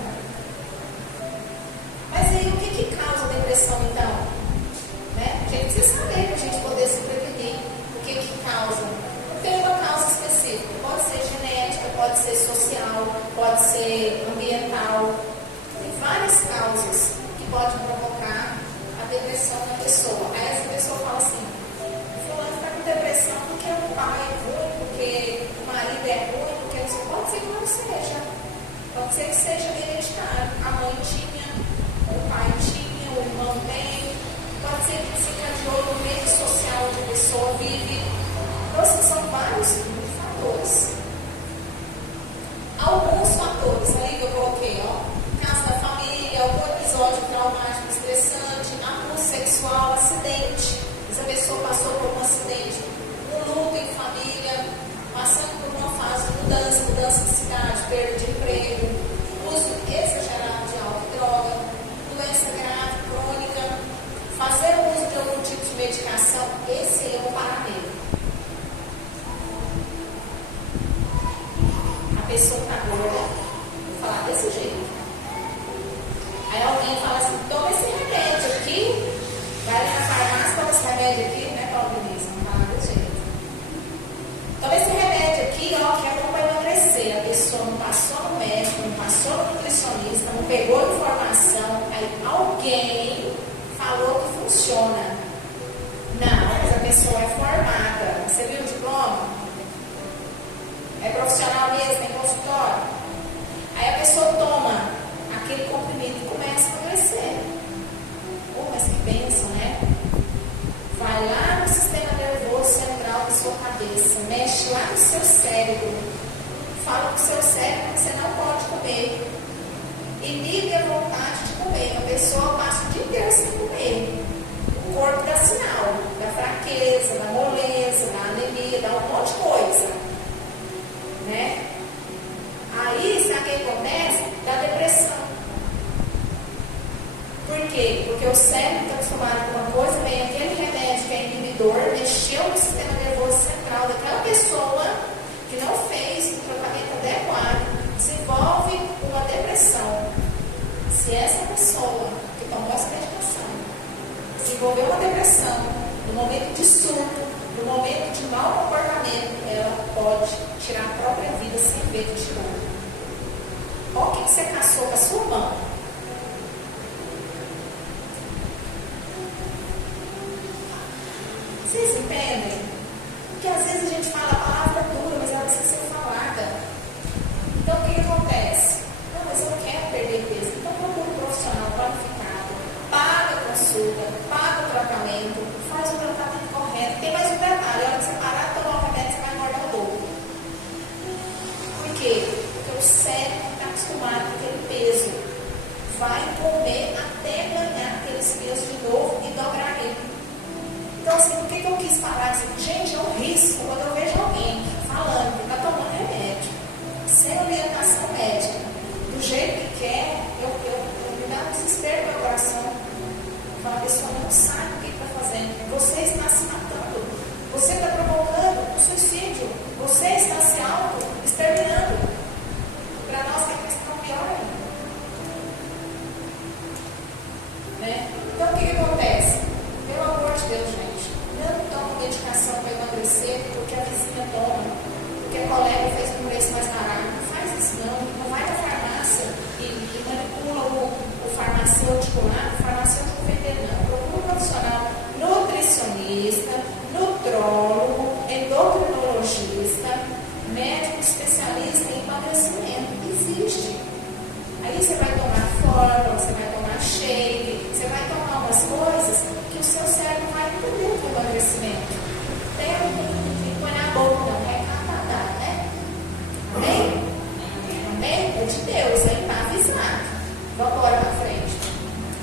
Mas aí o que causa a depressão então? Né? A gente precisa saber para a gente poder se prevenir. O que causa? Não tem uma causa específica. Pode ser genética, pode ser social, pode ser ambiental. Tem várias causas que podem provocar a depressão na pessoa. Aí essa pessoa fala assim, fulano está com depressão porque o pai é ruim, porque o marido é ruim, porque não sei. Pode ser que não seja. Pode ser que seja hereditário. A mãe tinha, o pai tinha, o irmão tem. Pode ser que se encadeou no meio social onde a pessoa vive. Então, assim, são vários fatores. Alguns fatores, aí eu coloquei, ó, caso da família, algum episódio traumático estressante, abuso sexual, acidente. Essa pessoa passou por um acidente, um luto em família, passando por uma fase de mudança de cidade, perda de emprego, uso exagerado de álcool e droga, esse eu parar nele. A pessoa está gorda, vou falar desse jeito. Aí alguém fala assim, toma esse remédio aqui, vai ali na farmácia, toma esse remédio aqui, né, Paulo Denise? Vamos falar desse jeito. Toma esse remédio aqui, ó, que é bom para emagrecer. A pessoa não passou no médico, não passou no nutricionista, não pegou informação, aí alguém falou que funciona. Não, mas a pessoa é formada. Você viu o diploma? É profissional mesmo, tem consultório. Aí a pessoa toma aquele comprimido e começa a emagrecer. Oh, mas que bênção, né? Vai lá no sistema nervoso central da sua cabeça, mexe lá no seu cérebro, fala pro seu cérebro que você não pode comer. E liga a vontade de comer. A pessoa passa o dia inteiro sem comer. O corpo dá sinal, da fraqueza, da moleza, da anemia, dá um monte de coisa. Né? Aí, sabe o que acontece? Dá depressão. Por quê? Porque o cérebro está acostumado com uma coisa, vem aquele remédio que é inibidor, mexeu no sistema nervoso central daquela pessoa que não fez um tratamento adequado, desenvolve uma depressão. Se essa pessoa que tomou essa medicação desenvolveu uma depressão, no momento de surto, no momento de mau comportamento, ela pode tirar a própria vida sem ver que tirou. Olha o que você caçou com a sua mão. Vocês entendem? Porque às vezes a gente fala a palavra dura, mas ela precisa ser falada. Então o que acontece? Não, mas eu não quero perder peso. Então procura um profissional qualificado, paga a consulta, paga o tratamento, faz o tratamento correto. Tem mais um detalhe, a hora que você parar de tomar o remédio, você vai engordar o dobro. Por quê? Porque o cérebro está acostumado com aquele peso. Vai comer até ganhar aqueles pesos de novo e dobrar ele. Então, assim, por que eu quis falar assim? Gente, é um risco quando eu vejo alguém falando que está tomando remédio, sem orientação médica, do jeito que quer, eu me dá um desespero no meu coração. A pessoa não sabe o que está fazendo. Você está se matando. Você está provocando um suicídio. Você está se auto-exterminando. Para nós é questão pior ainda. Né? Então, o que acontece? Pelo amor de Deus, gente, não toma medicação para emagrecer porque a vizinha toma, porque a colega fez um preço mais barato. Não faz isso não. Não vai na farmácia e manipula o farmacêutico lá, o farmacêutico vender não. Procura um profissional nutricionista, nutrólogo, endocrinologista, médico especialista em emagrecimento. Existe. Aí você vai tomar fórmula, você vai tomar shake, você vai tomar umas coisas que o seu cérebro vai entender o emagrecimento. Tem que põe na boca, não é catar, né? Amém? Amém? É de Deus, ele está avisado. Vamos embora para frente.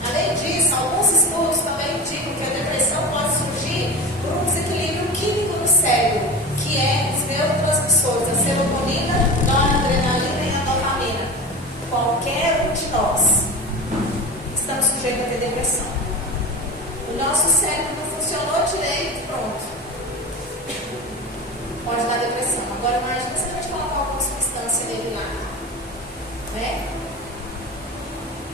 Além disso, alguns estudos também indicam que a depressão pode surgir por um desequilíbrio químico no cérebro, que é os neurotransmissores, a serotonina, noradrenalina e a dopamina. Qualquer um de nós estamos sujeitos a ter depressão. O nosso cérebro não funcionou direito, pronto. Pode dar depressão. Agora imagina se a gente colocar alguma substância nele lá. Né?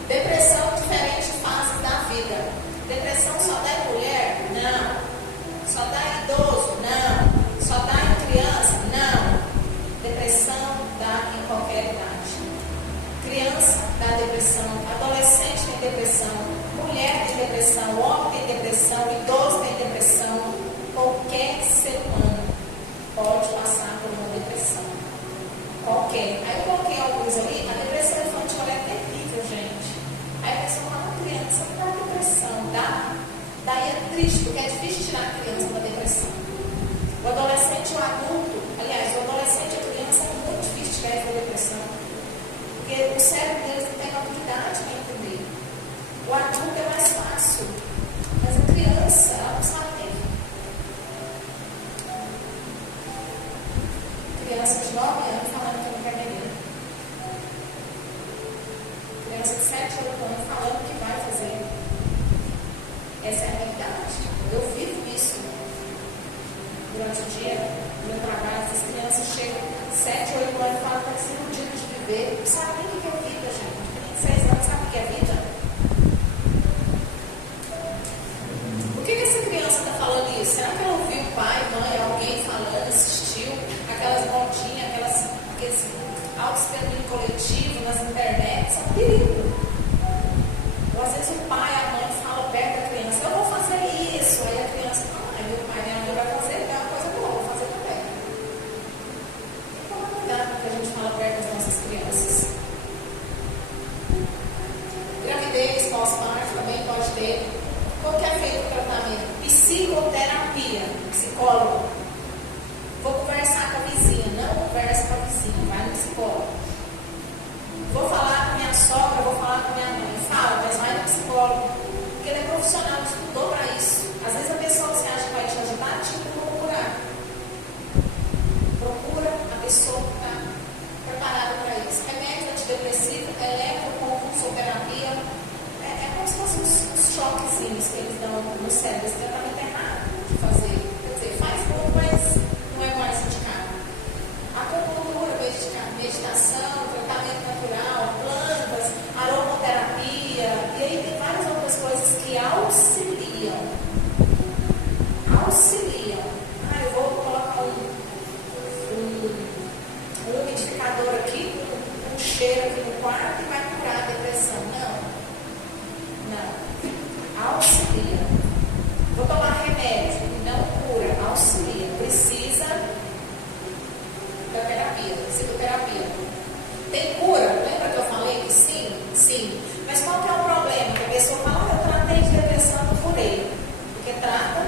Depressão em diferentes fases da vida. Depressão só dá em mulher? Não. Só dá em idoso? Não. Só dá em criança? Não. Depressão dá em qualquer idade. Criança dá depressão, adolescente tem depressão, mulher tem depressão, homem tem depressão, idoso tem depressão. Qualquer ser humano pode passar por uma depressão. Qualquer. Aí eu coloquei alguns ali, a depressão infantil é terrível, gente. Aí a pessoa fala, uma criança dá depressão, dá? Daí é triste, porque é difícil tirar a criança da depressão. O adolescente e o adulto, aliás, o adolescente e a criança é muito difícil tirar essa depressão. Porque o cérebro deles não tem habilidade para entender. O adulto é mais fácil, mas a criança, ela não sabe nem. Criança de 9 anos falando que não quer beber. viver. Não sabe nem o que é vida, gente. 26 anos, sabe o que é vida? Por que essa criança está falando isso? Será que ela ouviu o pai, mãe, alguém falando, assistiu aquelas modinhas, aqueles auto-experimento coletivo nas internets? É um perigo. Ou às vezes o pai, a mãe fala perto da criança, eu vou fazer isso. Aí a criança fala, meu pai, minha mãe vai fazer, é uma coisa boa, vou fazer também. Tem que tomar cuidado com o que a gente fala perto das nossas crianças. Gravidez, pós-parto também pode ter. Qual que é feito o tratamento? Psicoterapia, psicólogo. Vou conversar com a vizinha, não conversa com a vizinha, vai no psicólogo. Vou falar com minha sogra, vou falar com minha mãe. Fala, mas vai no psicólogo. Porque ele é profissional, estudou para isso. Às vezes a pessoa que você acha que vai te ajudar, te procurar. Procura a pessoa que está preparada para isso. Remédio antidepressivo, eletroconvulsoterapia. É como se fossem uns choquezinhos que eles dão no cérebro. Esse tratamento é errado de fazer. Quer dizer, faz bom, mas não é mais indicado. Acupuntura, meditação, tratamento natural, plantas, aromaterapia, e aí tem várias outras coisas que auxiliam. Eu vou colocar um umidificador aqui, um cheiro aqui no quarto e vai curar a depressão. Não. Auxilia. Vou tomar remédio, não cura, auxilia. Precisa da terapia, psicoterapia. Tem cura? Lembra que eu falei que sim? Sim. Mas qual que é o problema? Que a pessoa fala, eu tratei de depressão, eu curei. Porque trata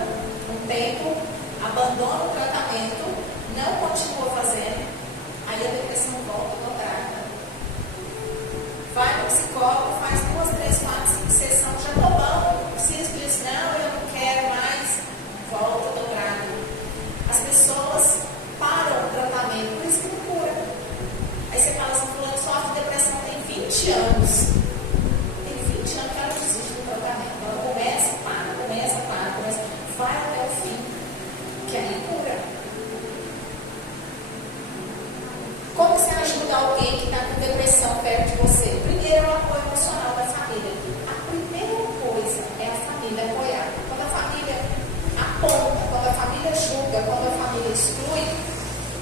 um tempo, abandona o tratamento, não continua fazendo, aí a depressão volta dobrada. Vai no psicólogo, faz 2, 3, 4, 5 sessões, já estou bom, preciso disso, não, eu não quero mais, volta dobrada. As pessoas param o tratamento, por isso que não cura. Aí você fala assim, fulano sofre de depressão tem 20 anos. Tem 20 anos que ela desiste do tratamento. Ela começa, vai até o fim, que aí cura. Como você ajuda alguém que está com depressão perto de você? Primeiro é o apoio emocional da família. A primeira coisa é a família apoiar. Quando a família aponta, quando a família julga, quando a família exclui,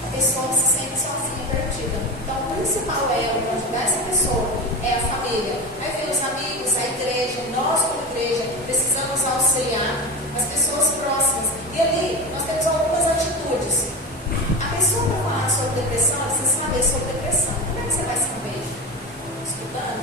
a pessoa se sente sozinha, perdida. Então, o principal elo para ajudar essa pessoa é a família. Aí vem os amigos, a igreja, nós como igreja, precisamos auxiliar as pessoas próximas. E ali, nós temos algumas atitudes. A pessoa para falar sobre depressão, ela precisa saber sobre depressão. Como é que você vai saber? Estudando?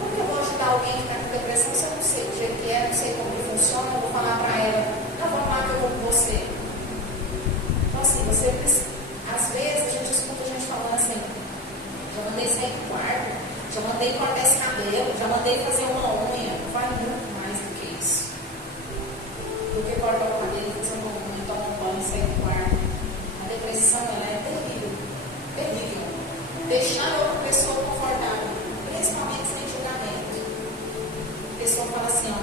Como que eu vou ajudar alguém que está com depressão se eu não sei o jeito que é, não sei como que funciona, eu vou falar para ela, não, vamos lá que eu vou com você. Então assim, você precisa, às vezes a gente escuta a gente falando assim, já mandei sair do quarto, já mandei cortar esse cabelo, já mandei fazer uma unha. Vai muito mais do que isso. Do que cortar o cabelo, fazer uma unha, tomar um banho, sair do quarto. A depressão, ela é terrível. Terrível. Deixar outra pessoa confortável, principalmente sem julgamento. A pessoa fala assim, ó,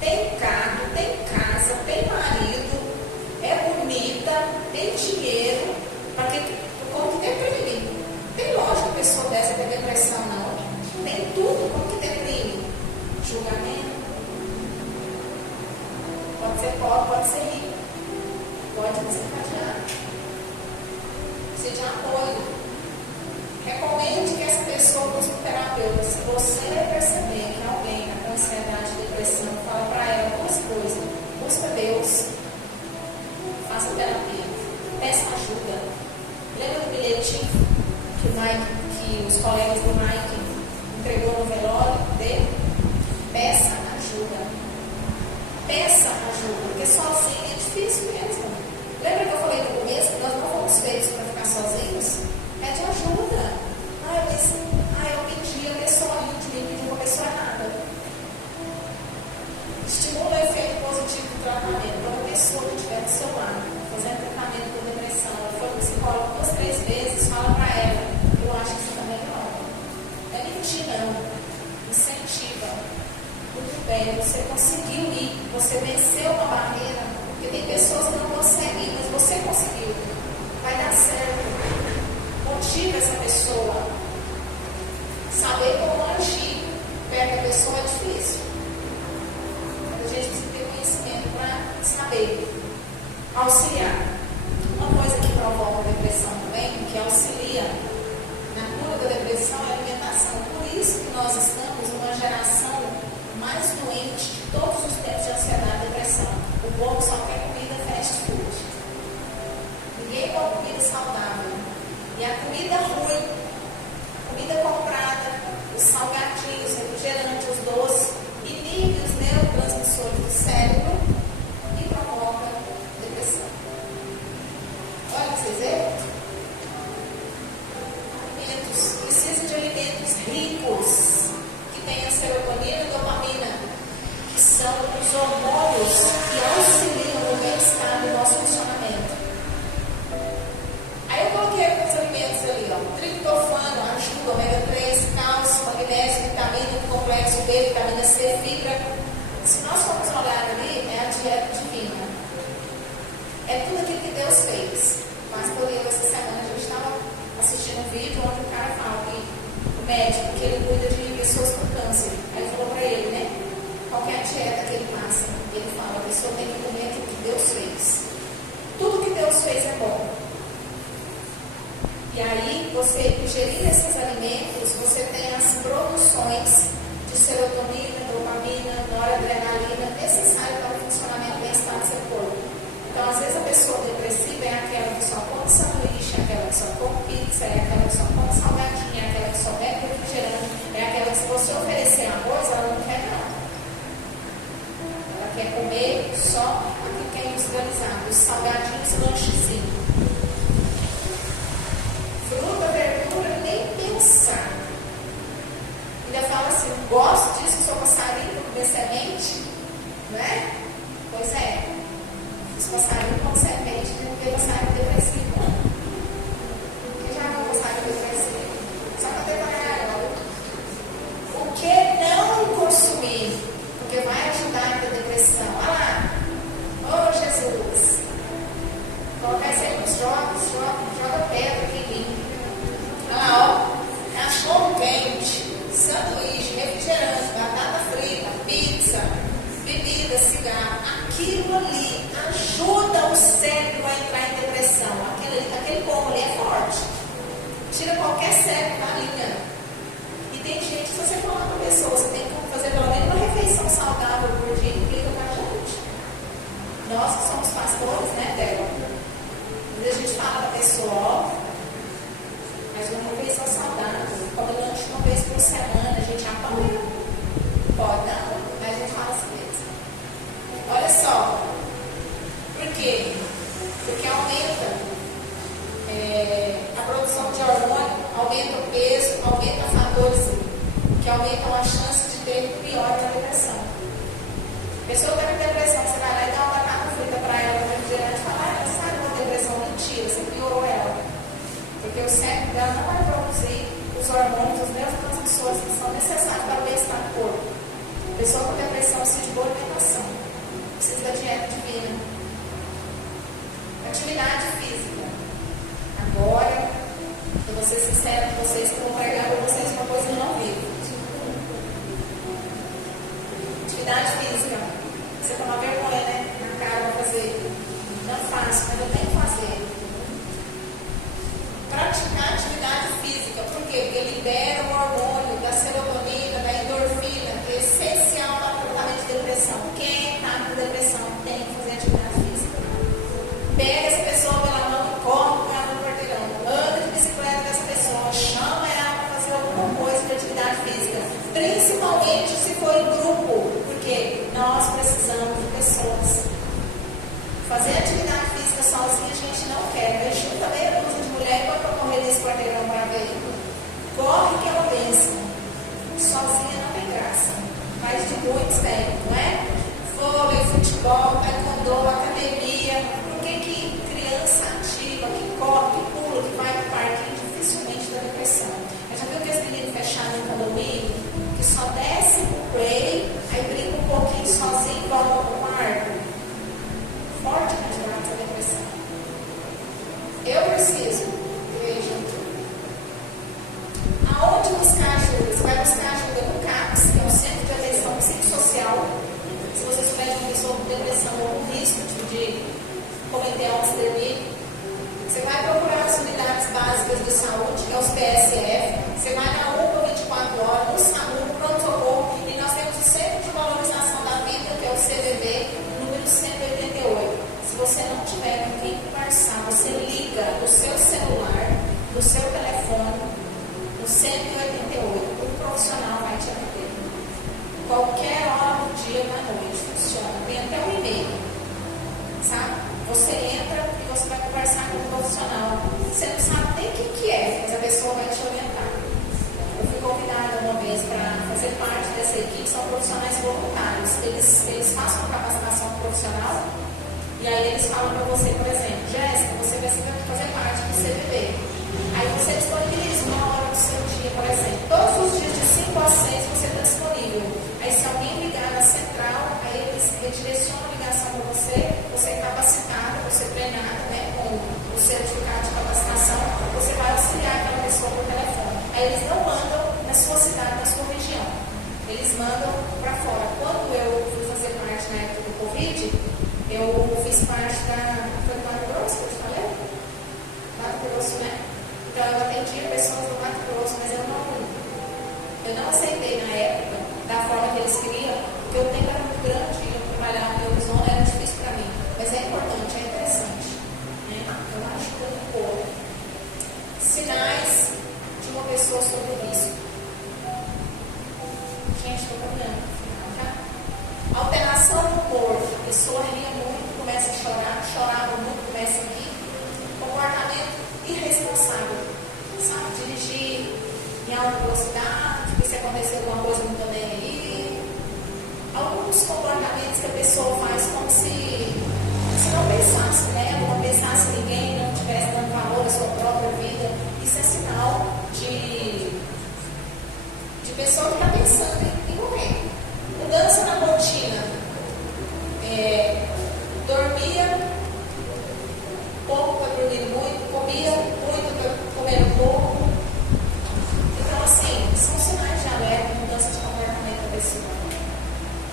tem carro, tem casa, tem marido, é bonita, tem dinheiro, para que como que deprime? Tem lógico que a pessoa dessa tem depressão, não. Tem tudo, como que deprime? Julgamento. Pode ser pobre, pode ser rico, pode desencadear. Precisa de apoio. Recomende que essa pessoa busque um terapeuta. Se você perceber que alguém está com ansiedade e depressão, fala para ela 2 coisas. Busca Deus, faça terapia, peça ajuda. Lembra do bilhetinho que os colegas do Mike entregou no velório dele? Peça ajuda. Peça ajuda, porque sozinho é difícil mesmo. Lembra que eu falei no começo que nós não fomos feitos para ficar sozinhos? Pede ajuda. Eu pedi, a pessoa ali de mim pediu para a pessoa errada. Estimula o efeito positivo do tratamento. Então, a pessoa que estiver do seu lado, fazendo tratamento por depressão, ela for no psicólogo 2, 3 vezes, fala para ela, eu acho que você está melhor. Não é mentir, não. Incentiva. Muito bem, você conseguiu ir, você venceu uma barreira, porque tem pessoas que não conseguem ir, mas você conseguiu. Vai dar certo. Motive essa pessoa, saber como agir perto da pessoa é difícil. A gente precisa ter conhecimento para saber auxiliar. Uma coisa que provoca a depressão também, que auxilia na cura da depressão, é a alimentação. Por isso que nós estamos numa geração mais doente de todos os tempos de ansiedade e depressão. O povo só quer comida fast food. Ninguém come comida saudável. E a comida ruim, comida comprada, os salgadinhos, os refrigerantes, os doces, inibe os neurotransmissores do cérebro e provoca depressão. Olha para vocês verem. Alimentos, precisa de alimentos ricos, que tenham serotonina e dopamina, que são os hormônios que auxiliam no bem-estar do nosso funcionamento. Aí eu coloquei alguns alimentos ali, ó. Triptofano, ajuda, ômega 3, cálcio, magnésio, vitamina do complexo B, vitamina C, fibra. Se nós formos olhar ali, é a dieta divina. É tudo aquilo que Deus fez. Mas por exemplo, essa semana a gente estava assistindo um vídeo onde o cara fala que o médico, que ele cuida de pessoas com câncer. Aí falou para ele, né? Qual é a dieta que ele passa? Ele fala, a pessoa tem que comer aquilo que Deus fez. Tudo que Deus fez é bom. E aí, você ingerir esses alimentos, você tem as produções de serotonina, dopamina, noradrenalina necessárias para o funcionamento bem-estar do seu corpo. Então, às vezes, a pessoa depressiva é aquela que só come sanduíche, é aquela que só come pizza, é aquela que só come salgadinha, é aquela que só bebe refrigerante, é aquela que, se você oferecer arroz, ela não quer nada. Ela quer comer só aquilo que é industrializado, os salgadinhos e lanchezinhos. Fruta, verdura, nem pensar. Ainda fala assim, gosto disso, sou passarinho para comer semente, não é? Pois é. Os passarinhos com semente, não tem passarinho depressivo, não. Quem já viu passarinho depressivo? Só para ter gaiola. O que não consumir? Porque vai ajudar na depressão. Olha lá. Oh, Jesus. Colocar isso aí nos jogos, joga pedra aqui em mim. Olha lá, ó. Cachorro quente, sanduíche, refrigerante, batata frita, pizza, bebida, cigarro. Aquilo ali ajuda o cérebro a entrar em depressão. Aquele combo ali é forte. Tira qualquer cérebro da linha. E tem gente, se você falar com a pessoa, você tem que fazer pelo menos uma refeição saudável por dia, implica com a gente. Nós que somos pastores, né, Débora? Às vezes a gente fala da pessoa, ó, mas uma refeição saudável, come lanche uma vez por semana, a gente apoia. Pode não, mas a gente fala assim mesmo. Olha só, por quê? Porque aumenta a produção de hormônio, aumenta o peso, aumenta fatores que aumentam a chance de ter pior da depressão. A pessoa que está com depressão, você vai lá e dá uma batata frita para ela, no refrigerante, e fala, ela sabe uma depressão, mentira, você piorou ela. Porque o cérebro dela não vai produzir os hormônios, os neurotransmissores que são necessários para o bem-estar do corpo. A pessoa com depressão precisa de boa alimentação, precisa da dieta divina. Atividade física. Agora, eu vou ser sincera com vocês, que eu vou pregar para vocês uma coisa que eu não vivo. Atividade física. Você toma vergonha, né? Na cara para fazer. Não faço, mas eu tenho que fazer. Praticar atividade física. Por quê? Porque libera o hormônio da serotonina, da endorfina, que é essencial para o tratamento de depressão. Quem está com depressão tem que fazer atividade física. Pega essa pessoa pela mão e corre com ela no quarteirão. Anda de bicicleta dessa pessoa, chama ela para fazer alguma coisa de atividade física. Principalmente se for em grupo, porque nós precisamos de pessoas. Fazer atividade física sozinha a gente não quer. A gente junta meia dúzia de mulher para correr nesse quarteirão para ver. Corre que é uma bênção. Sozinha não tem graça. Mas de muitos tem, não é? Vôlei, futebol, taekwondo, academia. Por que criança ativa, que corre, que pula, que vai para o parquinho, dificilmente dá depressão? Mas já viu que esse menino fechado no condomínio, que só desce pro play, aí brinca um pouquinho sozinho e volta pro quarto? Forte candidato à depressão. Eu preciso, veja, buscar ajuda. Você vai buscar ajuda no CAPS, que é o Centro de Atenção Psicossocial. Se você souber de uma pessoa com depressão ou com risco de cometer autoextermínio, você vai procurar as unidades básicas de saúde, que é os PSF. Você vai na UPA 24 horas, no SAMU, no pronto-socorro, e nós temos o Centro de Valorização da Vida, que é o CVV, número 188. Se você não tiver com quem conversar, você liga do seu celular, do seu telefone, no 188. O profissional vai te atender. Qualquer hora do dia, da noite, funciona. Tem até um e-mail, sabe? Você entra e você vai conversar com o profissional. Você não sabe nem o que é, mas a pessoa vai te orientar. Eu fui convidada uma vez para fazer parte dessa equipe, são profissionais voluntários. Eles fazem uma capacitação profissional e aí eles falam para você, por exemplo, Jéssica, você vai fazer parte do CVV. Aí você disponibiliza uma hora do seu dia, por exemplo. Todos os dias de 5 a 6 você está disponível. Aí se alguém ligar na central, aí eles redirecionam a ligação para você, você é capacitada, você é treinada, né, com o certificado de capacitação, você vai auxiliar aquela pessoa por telefone. Aí eles não mandam na sua cidade, na sua região. Eles mandam para fora. Quando eu fui fazer parte na época do Covid, eu fiz parte da... Foi do Mato Grosso, que eu te falei? Mato Grosso, né? Então eu atendia pessoas do Mato Grosso, mas eu não aceitei na época, da forma que eles queriam, porque o tempo era muito grande e eu trabalhava em Arizona, era difícil para mim. Mas é importante, é interessante. Né? Eu acho que eu pouco. Sinais de uma pessoa sob risco. Gente, estou caminhando no final, tá? Alteração no humor. A pessoa ria muito, começa a chorar, chorava muito, começa a rir. Comportamento irresponsável. Sabe, dirigir em alta velocidade, que se acontecer alguma coisa não estou nem aí. Alguns comportamentos que a pessoa faz como se não pensasse nela, não pensasse em ninguém, não estivesse dando valor à sua própria vida. Isso é sinal de pessoa que está pensando em morrer. Mudança na rotina. Dormia pouco para dormir muito, comia muito para comer pouco. Então, assim, são sinais de alerta, mudança de comportamento da pessoa.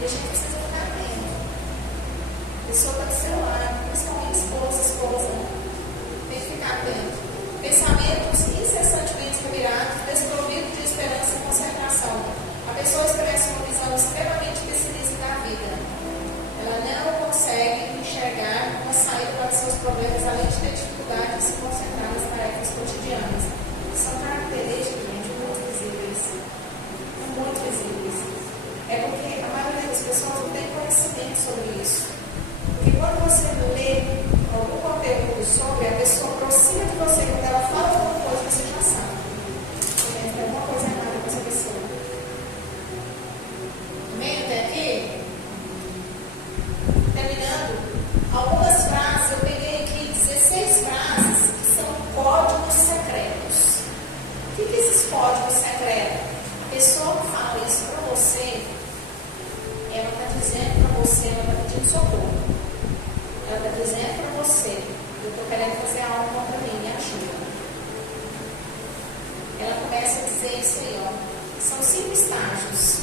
E a gente precisa ficar atento. A pessoa está no celular, principalmente esposa, tem que ficar atento. Pensamentos incessantemente revirados, desprovidos de esperança e concentração. A pessoa expressa uma visão extremamente pessimista da vida. Ela não consegue enxergar uma saída para seus problemas, além de ter dificuldade de se concentrar nas tarefas cotidianas. São características, gente, muito visíveis. Muito visíveis. É porque a maioria das pessoas não tem conhecimento sobre isso. Porque quando você lê algum conteúdo sobre, a pessoa aproxima de você, quando ela fala alguma coisa, você já sabe. Tem alguma coisa errada com essa pessoa. Meio até aqui? Terminando, algumas frases, eu peguei aqui 16 frases que são códigos secretos. O que é esses códigos secretos? A pessoa que fala isso para você, ela está dizendo para você, ela está pedindo socorro. Ela está dizendo para você, eu estou querendo fazer algo contra mim, me ajuda. Ela começa a dizer isso aí, ó. São 5 estágios.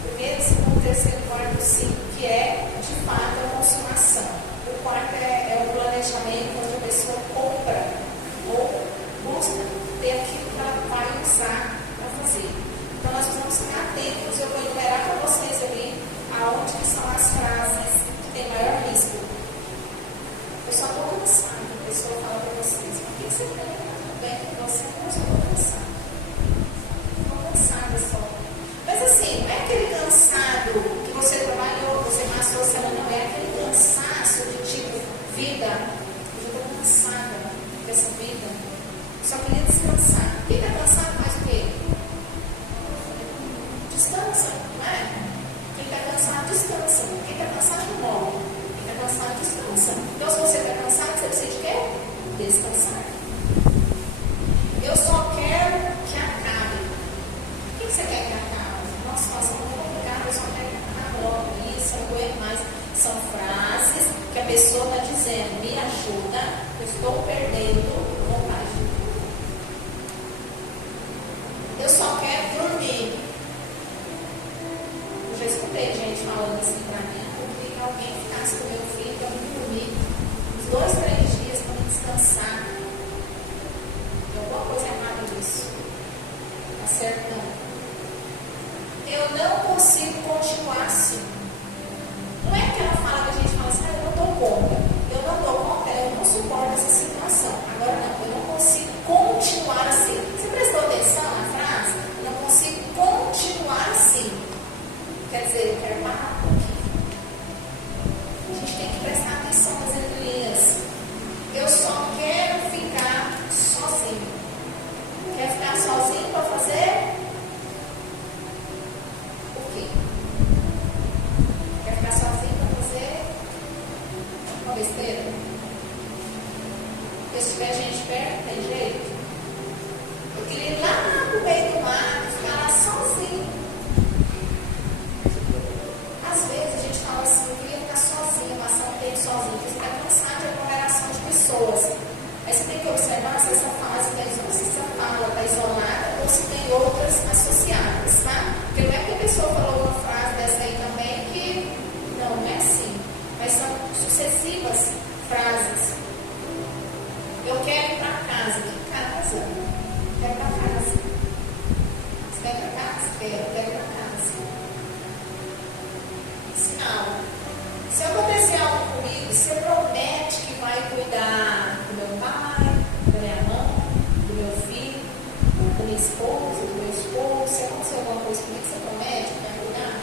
Primeiro, segundo, terceiro, quarto, 5, que é, de fato, a consumação. O quarto é o planejamento, onde a pessoa compra ou busca ter aquilo que ela vai usar para fazer. Então, nós precisamos ficar atentos. Eu vou enumerar para vocês ali aonde que são as frases que têm maior risco. Eu só estou cansada. A pessoa fala para vocês, por que você tem tudo bem com você? Eu só estou cansada. Estou cansada só. Mas assim, não é aquele cansado que você trabalhou, você passou a semana, não é aquele cansaço de tipo vida. Eu já estou cansada. A falando assim para mim, eu queria que alguém ficasse com meu filho para me dormir uns 2, 3 dias para me descansar. Tem alguma coisa errada nisso. Tá certo? Não. Eu não consigo continuar assim. Não é que ela fala que a gente fala assim, eu não dou conta. Eu não dou conta, eu não suporto essa situação. Agora não, eu não consigo continuar assim. Você prestou atenção na frase? Eu não consigo continuar assim. Quer dizer, eu quero parar um pouquinho. A gente tem que prestar atenção nas entrelinhas. Eu só quero ficar sozinho. Quer ficar sozinho para fazer? O quê? Quer ficar sozinho para fazer uma besteira? Porque se tiver gente perto, tem jeito. Eu queria ir lá no meio do mar e ficar lá sozinho. Às vezes a gente fala assim, eu queria ficar sozinho, passar um tempo sozinho, porque você está cansado de aglomeração de pessoas. Aí você tem que observar se essa fase se essa fala está isolada ou se tem outras associadas, tá? Porque não é que a pessoa falou uma frase dessa aí também que não é assim, mas são sucessivas frases. Eu quero ir para casa. Que casa? Quero ir para casa. Você quer ir para casa? Quero ir para casa. Sinal. Se acontecer algo comigo, você promete que vai cuidar do meu pai, da minha mãe, do meu filho, da minha esposa, do meu esposo. Se acontecer alguma coisa comigo, você promete que vai cuidar?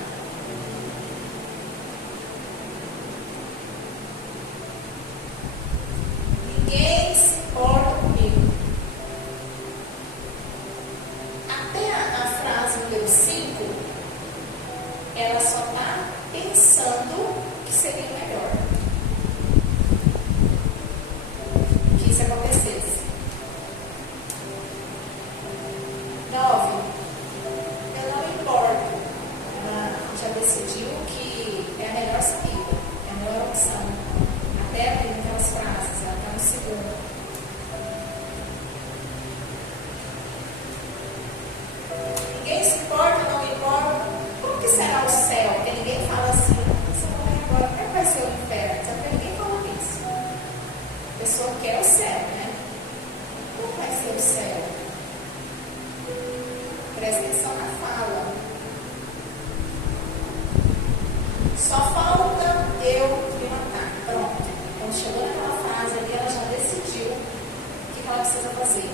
Ninguém se importa comigo. Até a frase número 5, ela só está pensando que seria melhor que isso acontecesse. 9, eu não me importo. Ela já decidiu que é a melhor saída, é a melhor opção. Até abrir aquelas frases, ela está no segundo. Ninguém se importa, não me importa. Como que será o céu? Porque ninguém fala assim, você não vai agora, como é que vai ser o inferno? Sabe que ninguém fala isso. A pessoa quer o céu, né? Como vai ser o céu? Presta atenção na fala. Só falta eu me matar. Pronto. Quando chegou naquela fase ali, ela já decidiu o que ela precisa fazer.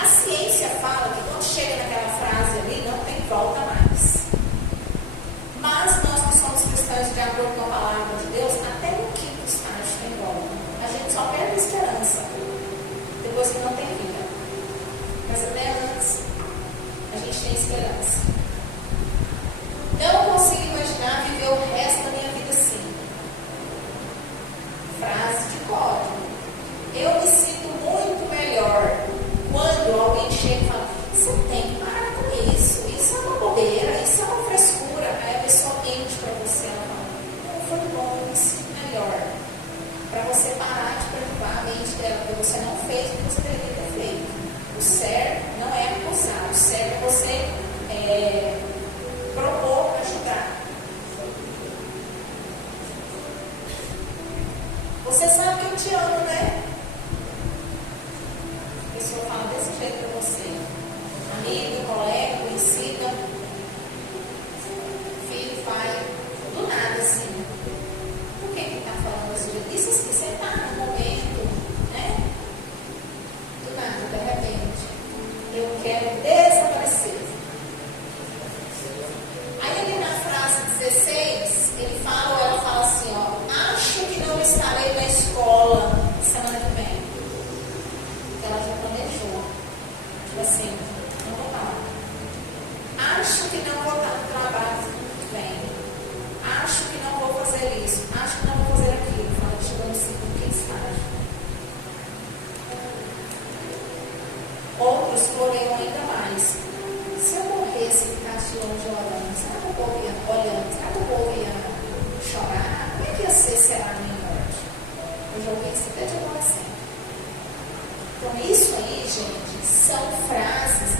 A ciência fala que quando chega naquela frase ali, não tem volta mais. Mas nós que somos cristãos de acordo com a palavra de Deus, até no quinto estágio tem volta. A gente só perde a esperança depois que não tem vida. Mas até antes, a gente tem esperança. Não consigo imaginar viver o resto da minha vida assim. Frase de código. Eu me sinto muito melhor quando alguém chega e fala, você tem que parar com isso. Isso é uma bobeira, isso é uma frescura. Aí a pessoa mente para você, ela fala, não, foi bom, eu me sinto melhor. Para você parar de perturbar a mente dela, porque você não fez o que você deveria ter feito. O certo não é acusar, o certo é você propor, ajudar. Você sabe que eu te amo, né? A pessoa fala desse jeito para você. Amigo, colega, conhecida, filho, pai, do nada assim. Por que está falando desse jeito? Isso assim, você está no momento, né? Do nada, de repente. Eu quero desaparecer. Aí ali na frase 16, ele fala ou ela fala assim, ó, acho que não estarei na escola semana que vem. Ela já planejou. Tipo assim, não vou estar. Acho que não vou estar no trabalho semana que vem. Acho que não vou fazer isso. Acho que não vou fazer aquilo. Fala, chegando assim, com quem estágio. Outros foram ainda mais. Se eu morresse e ficasse longe olhando, será que o povo ia olhando? Será que o povo ia chorar? Como é que ia ser, será, a minha morte? Eu já ouvi isso até de adolescente. Então, isso aí, gente, são frases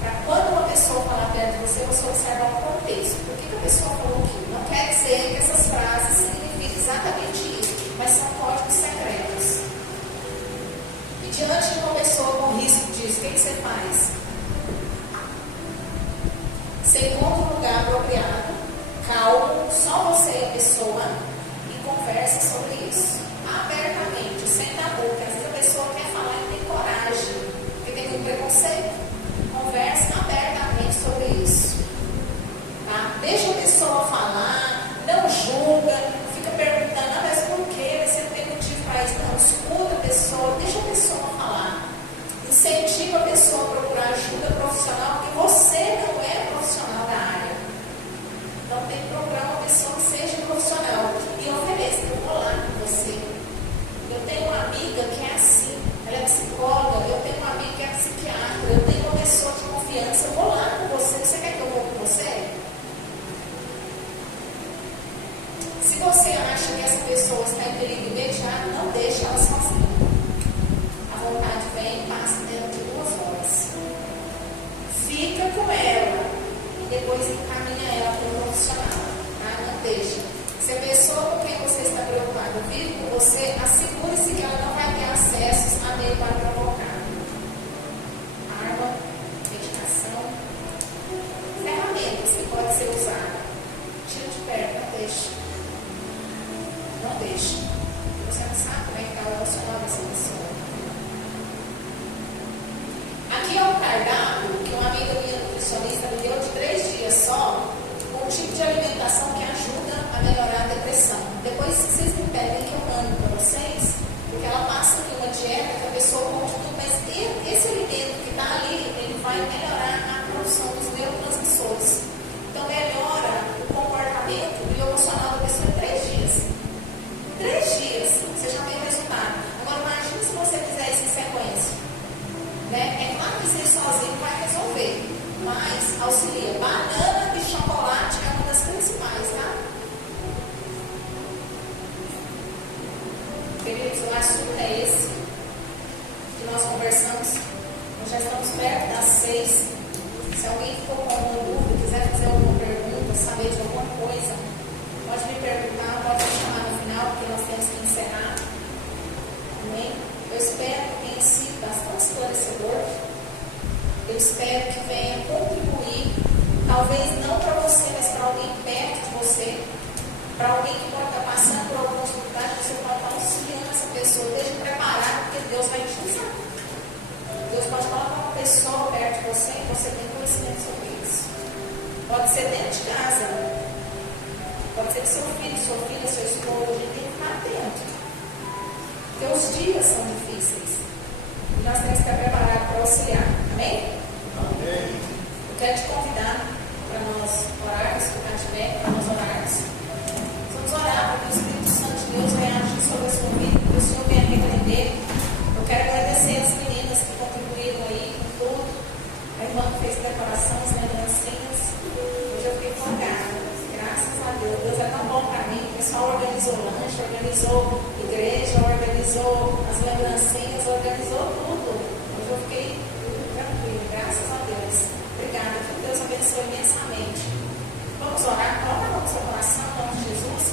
para quando uma pessoa falar perto de você, você observar o contexto. Por que a pessoa falou aquilo? Não quer dizer Você encontra um lugar apropriado, calmo, só você e a pessoa, e converse sobre isso. Abertamente, sem tabu, porque às vezes a pessoa quer falar e não tem coragem, porque tem muito preconceito. Converse abertamente sobre isso. Tá? Deixa a pessoa falar, não julga, não fica perguntando, mas por quê? Você não tem motivo para isso. Não, escuta a pessoa, deixa a pessoa falar. Incentiva a pessoa a procurar ajuda profissional, porque você não é profissional da área. Então tem que procurar uma pessoa que seja profissional e ofereça, eu vou lá com você. Eu tenho uma amiga que é assim, ela é psicóloga, eu tenho uma amiga que é psiquiatra, eu tenho uma pessoa de confiança, eu vou lá com você. Você quer que eu vou com você? Se você acha que essa pessoa está em perigo imediato, não deixe ela sozinha. A vontade vem e passa dentro de 2 horas. Fica com ela e depois encaminha ela para o profissional. Tá? Não deixa. Se a pessoa com quem você está preocupado vive com você, assegure-se que ela não vai ter acesso a meio para provocar. Arma, medicação, ferramentas que pode ser usada. Tira de perto, não deixa. Não deixa. Você não sabe como é que está o emocional dessa pessoa. Aqui é um cardápio que uma amiga minha nutricionista me deu de 3 dias só, um tipo de alimentação que ajuda a melhorar a depressão. Depois, se vocês me pedem que eu mando para vocês, porque ela passa aqui uma dieta que a pessoa come tudo, mas esse alimento que está ali, ele vai melhorar a produção dos neurotransmissores. Então, melhora o comportamento e o emocional da pessoa em 3 dias. 3 dias, você já tem o resultado. Agora, imagine se você fizer isso em sequência. Né? É claro que isso sozinho vai resolver, mas auxilia. Banana e chocolate é uma das principais, tá? Queridos, o assunto é esse que nós conversamos. Nós já estamos perto das 6. Se alguém ficou com alguma dúvida, quiser fazer alguma pergunta, saber de alguma coisa, pode me perguntar, pode me chamar no final, porque nós temos que encerrar. Amém? Eu espero que tenha sido bastante esclarecedor. Eu espero que venha contribuir, talvez não para você, mas para alguém perto de você, para alguém que pode estar passando por alguma dificuldade, você pode estar auxiliando essa pessoa, desde preparado, porque Deus vai te usar. Deus pode colocar uma pessoa perto de você e você tem conhecimento sobre isso. Pode ser dentro de casa, pode ser que seu filho, sua filha, seu esposo, a gente tem que estar atento. Porque os dias são difíceis. E nós temos que estar preparados para auxiliar. Amém? Amém. Eu quero te convidar para nós orarmos, ficar de pé, para nós orarmos. Vamos orar para que o Espírito Santo de Deus venha agir sobre a sua vida, que o Senhor venha repreender. Eu quero agradecer as meninas que contribuíram aí com tudo. A irmã que fez decoração, as lembrancinhas. Hoje eu fiquei folgada. Graças a Deus. Deus é tão bom para mim. O pessoal organizou lanche, organizou igreja, organizou as lembrancinhas, organizou tudo. Hoje eu fiquei tranquilo, graças a Deus. Obrigada, que Deus abençoe imensamente. Vamos orar, coloca a mão no seu coração, em nome de Jesus.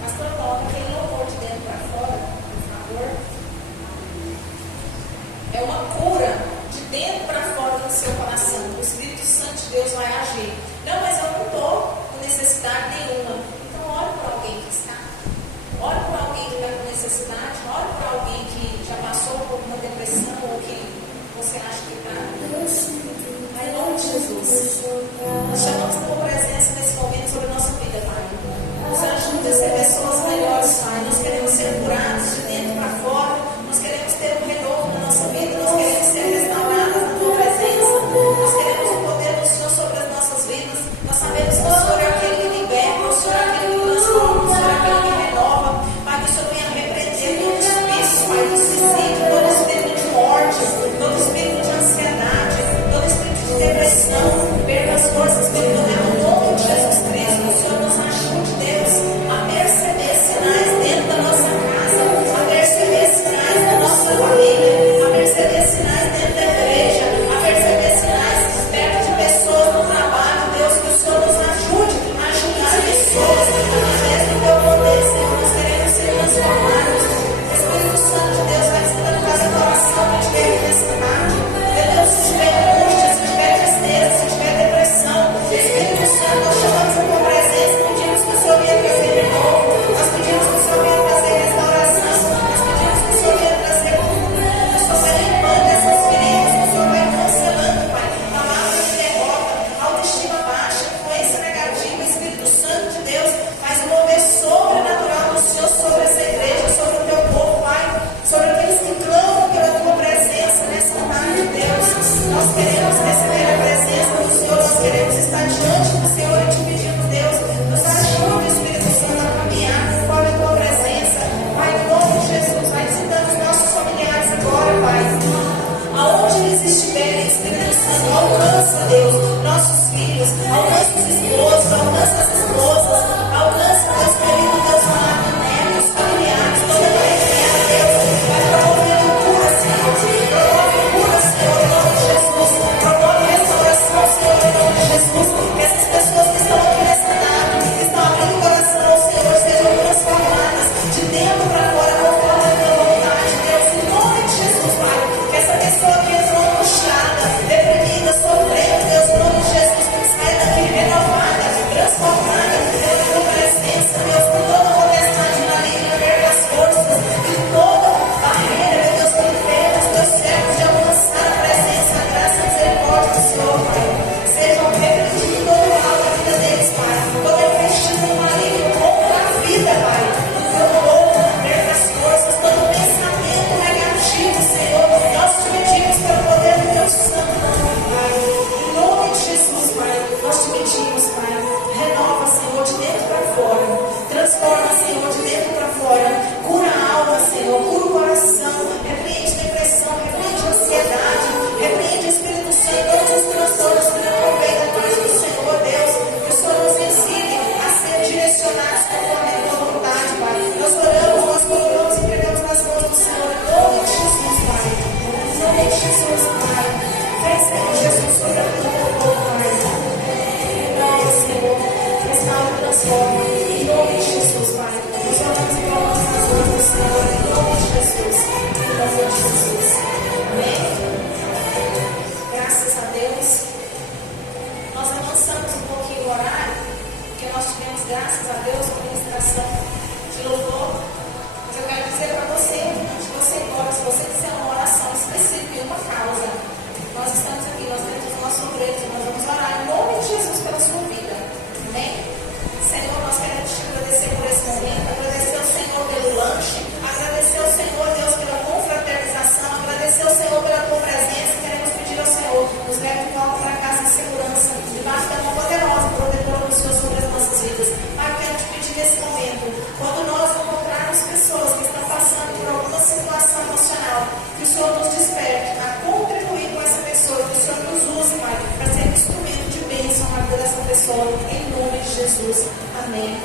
Pastor, coloca aquele louvor de dentro para fora, por favor. É uma cura de dentro para fora do seu coração. O Espírito Santo de Deus vai agir. Não, mas eu não estou com necessidade nenhuma. Então, ore por alguém que está. Ore por alguém que está com necessidade. Ore por alguém que já passou por uma depressão ou que você acha que está. Em nome de Jesus. Nós chamamos a tua presença nesse momento sobre a nossa vida, Pai. Nos ajude a ser pessoas melhores, Pai. Nós queremos ser curados de dentro para fora. Nós queremos ter um renovo na nossa vida. Nós queremos ser restaurados na tua presença. Nós queremos o poder do Senhor sobre as nossas vidas. Nós sabemos que o Senhor é aquele que liberta, o Senhor é aquele que transforma, o Senhor é aquele que renova. Pai, que o Senhor venha repreender todos os vícios, Pai, do suicídio, todo espírito de morte, todo espírito de ansiedade, todo espírito de depressão. Perca as forças, Espírito de Deus, no nome de Jesus Cristo. O Senhor nos ajude, Deus, a perceber sinais dentro da nossa casa, a perceber sinais da nossa família, a perceber sinais dentro da igreja, a perceber sinais perto de pessoas no trabalho. Deus, que o Senhor nos ajude a ajudar pessoas através do teu poder, Senhor. Nós queremos ser transformados. Espírito Santo de Deus, vai ensinando cada coração que tiver necessidade. Meu Deus, se tiver angústia, se tiver tristeza, se tiver depressão, Espírito alcança, Deus, nossos filhos, alcança os esposos, alcança as esposas, alcança, Deus querido, Deus amado, netos, familiares, toda a parentela, Deus, vai promovendo cura, Senhor, promove cura, Senhor, em nome de Jesus, promove restauração, Senhor, em nome de Jesus, que essas pessoas que estão aqui nessa tarde, que estão abrindo o coração ao Senhor, sejam transformadas de dentro para fora, conforme a tua vontade, Deus, em nome de Jesus, Pai, que essa pessoa que entrou angustiada, deprimida, sofrendo, Deus, em nome de Jesus, que saia daqui renovada, transformada pela tua presença, Deus, por toda a potestade maligna, perca as forças de toda barreira, meu Deus, que impede os teus servos de alcançar a presença, a graça e a misericórdia do Senhor, Pai. Sejam repreendidos todo o mal da vida deles, Pai. Todo investimento maligno contra a vida, Pai. Do teu povo, perca as forças, todo pensamento negativo, Senhor. Nós te pedimos pelo poder do teu santo nome, Pai. Em nome de Jesus, Pai, nós te pedimos, Pai. Renova, Senhor, de dentro para fora. Transforma, Senhor, de dentro para fora. Cura a alma, Senhor. Cura o coração. Repreende depressão, repreende ansiedade. Repreende, Espírito Santo, todos os transtornos que não provém da paz do Senhor, Deus. Que o Senhor nos ensine a ser direcionados conforme a tua vontade, Pai. Nós oramos, nós colocamos e entregamos nas mãos do Senhor. Em nome de Jesus, Pai. Em nome de Jesus, Pai. Vem, Senhor Jesus, sobre a tua povo, Pai. Renova, Senhor. Restaura e transforma. Em nome de Jesus, Pai. Nós oramos e colocamos nas mãos do Senhor. Em nome de Jesus. Em nome de Jesus. Amém. Graças a Deus. Nós avançamos um pouquinho o horário, porque nós tivemos, graças a Deus, uma ministração de louvor. Mas eu quero dizer para você, antes de você ir embora, se você quiser uma oração específica e uma causa, nós estamos aqui, nós temos os nossos obreiros, nós vamos orar em nome de Jesus pela sua vida. Amém? Senhor, nós queremos te agradecer por esse momento, agradecer ao Senhor pelo lanche, agradecer ao Senhor, Deus, pela confraternização, agradecer ao Senhor pela tua presença. Queremos pedir ao Senhor, nos leve de volta para casa em segurança, debaixo da mão poderosa, protetora do Senhor sobre as nossas vidas. Pai, eu quero te pedir nesse momento, quando nós encontrarmos pessoas que estão passando por alguma situação emocional, que o Senhor nos desperte a contribuir com essa pessoa, que o Senhor nos use, Pai, para ser instrumento de bênção na vida dessa pessoa, em nome de Jesus. Amém.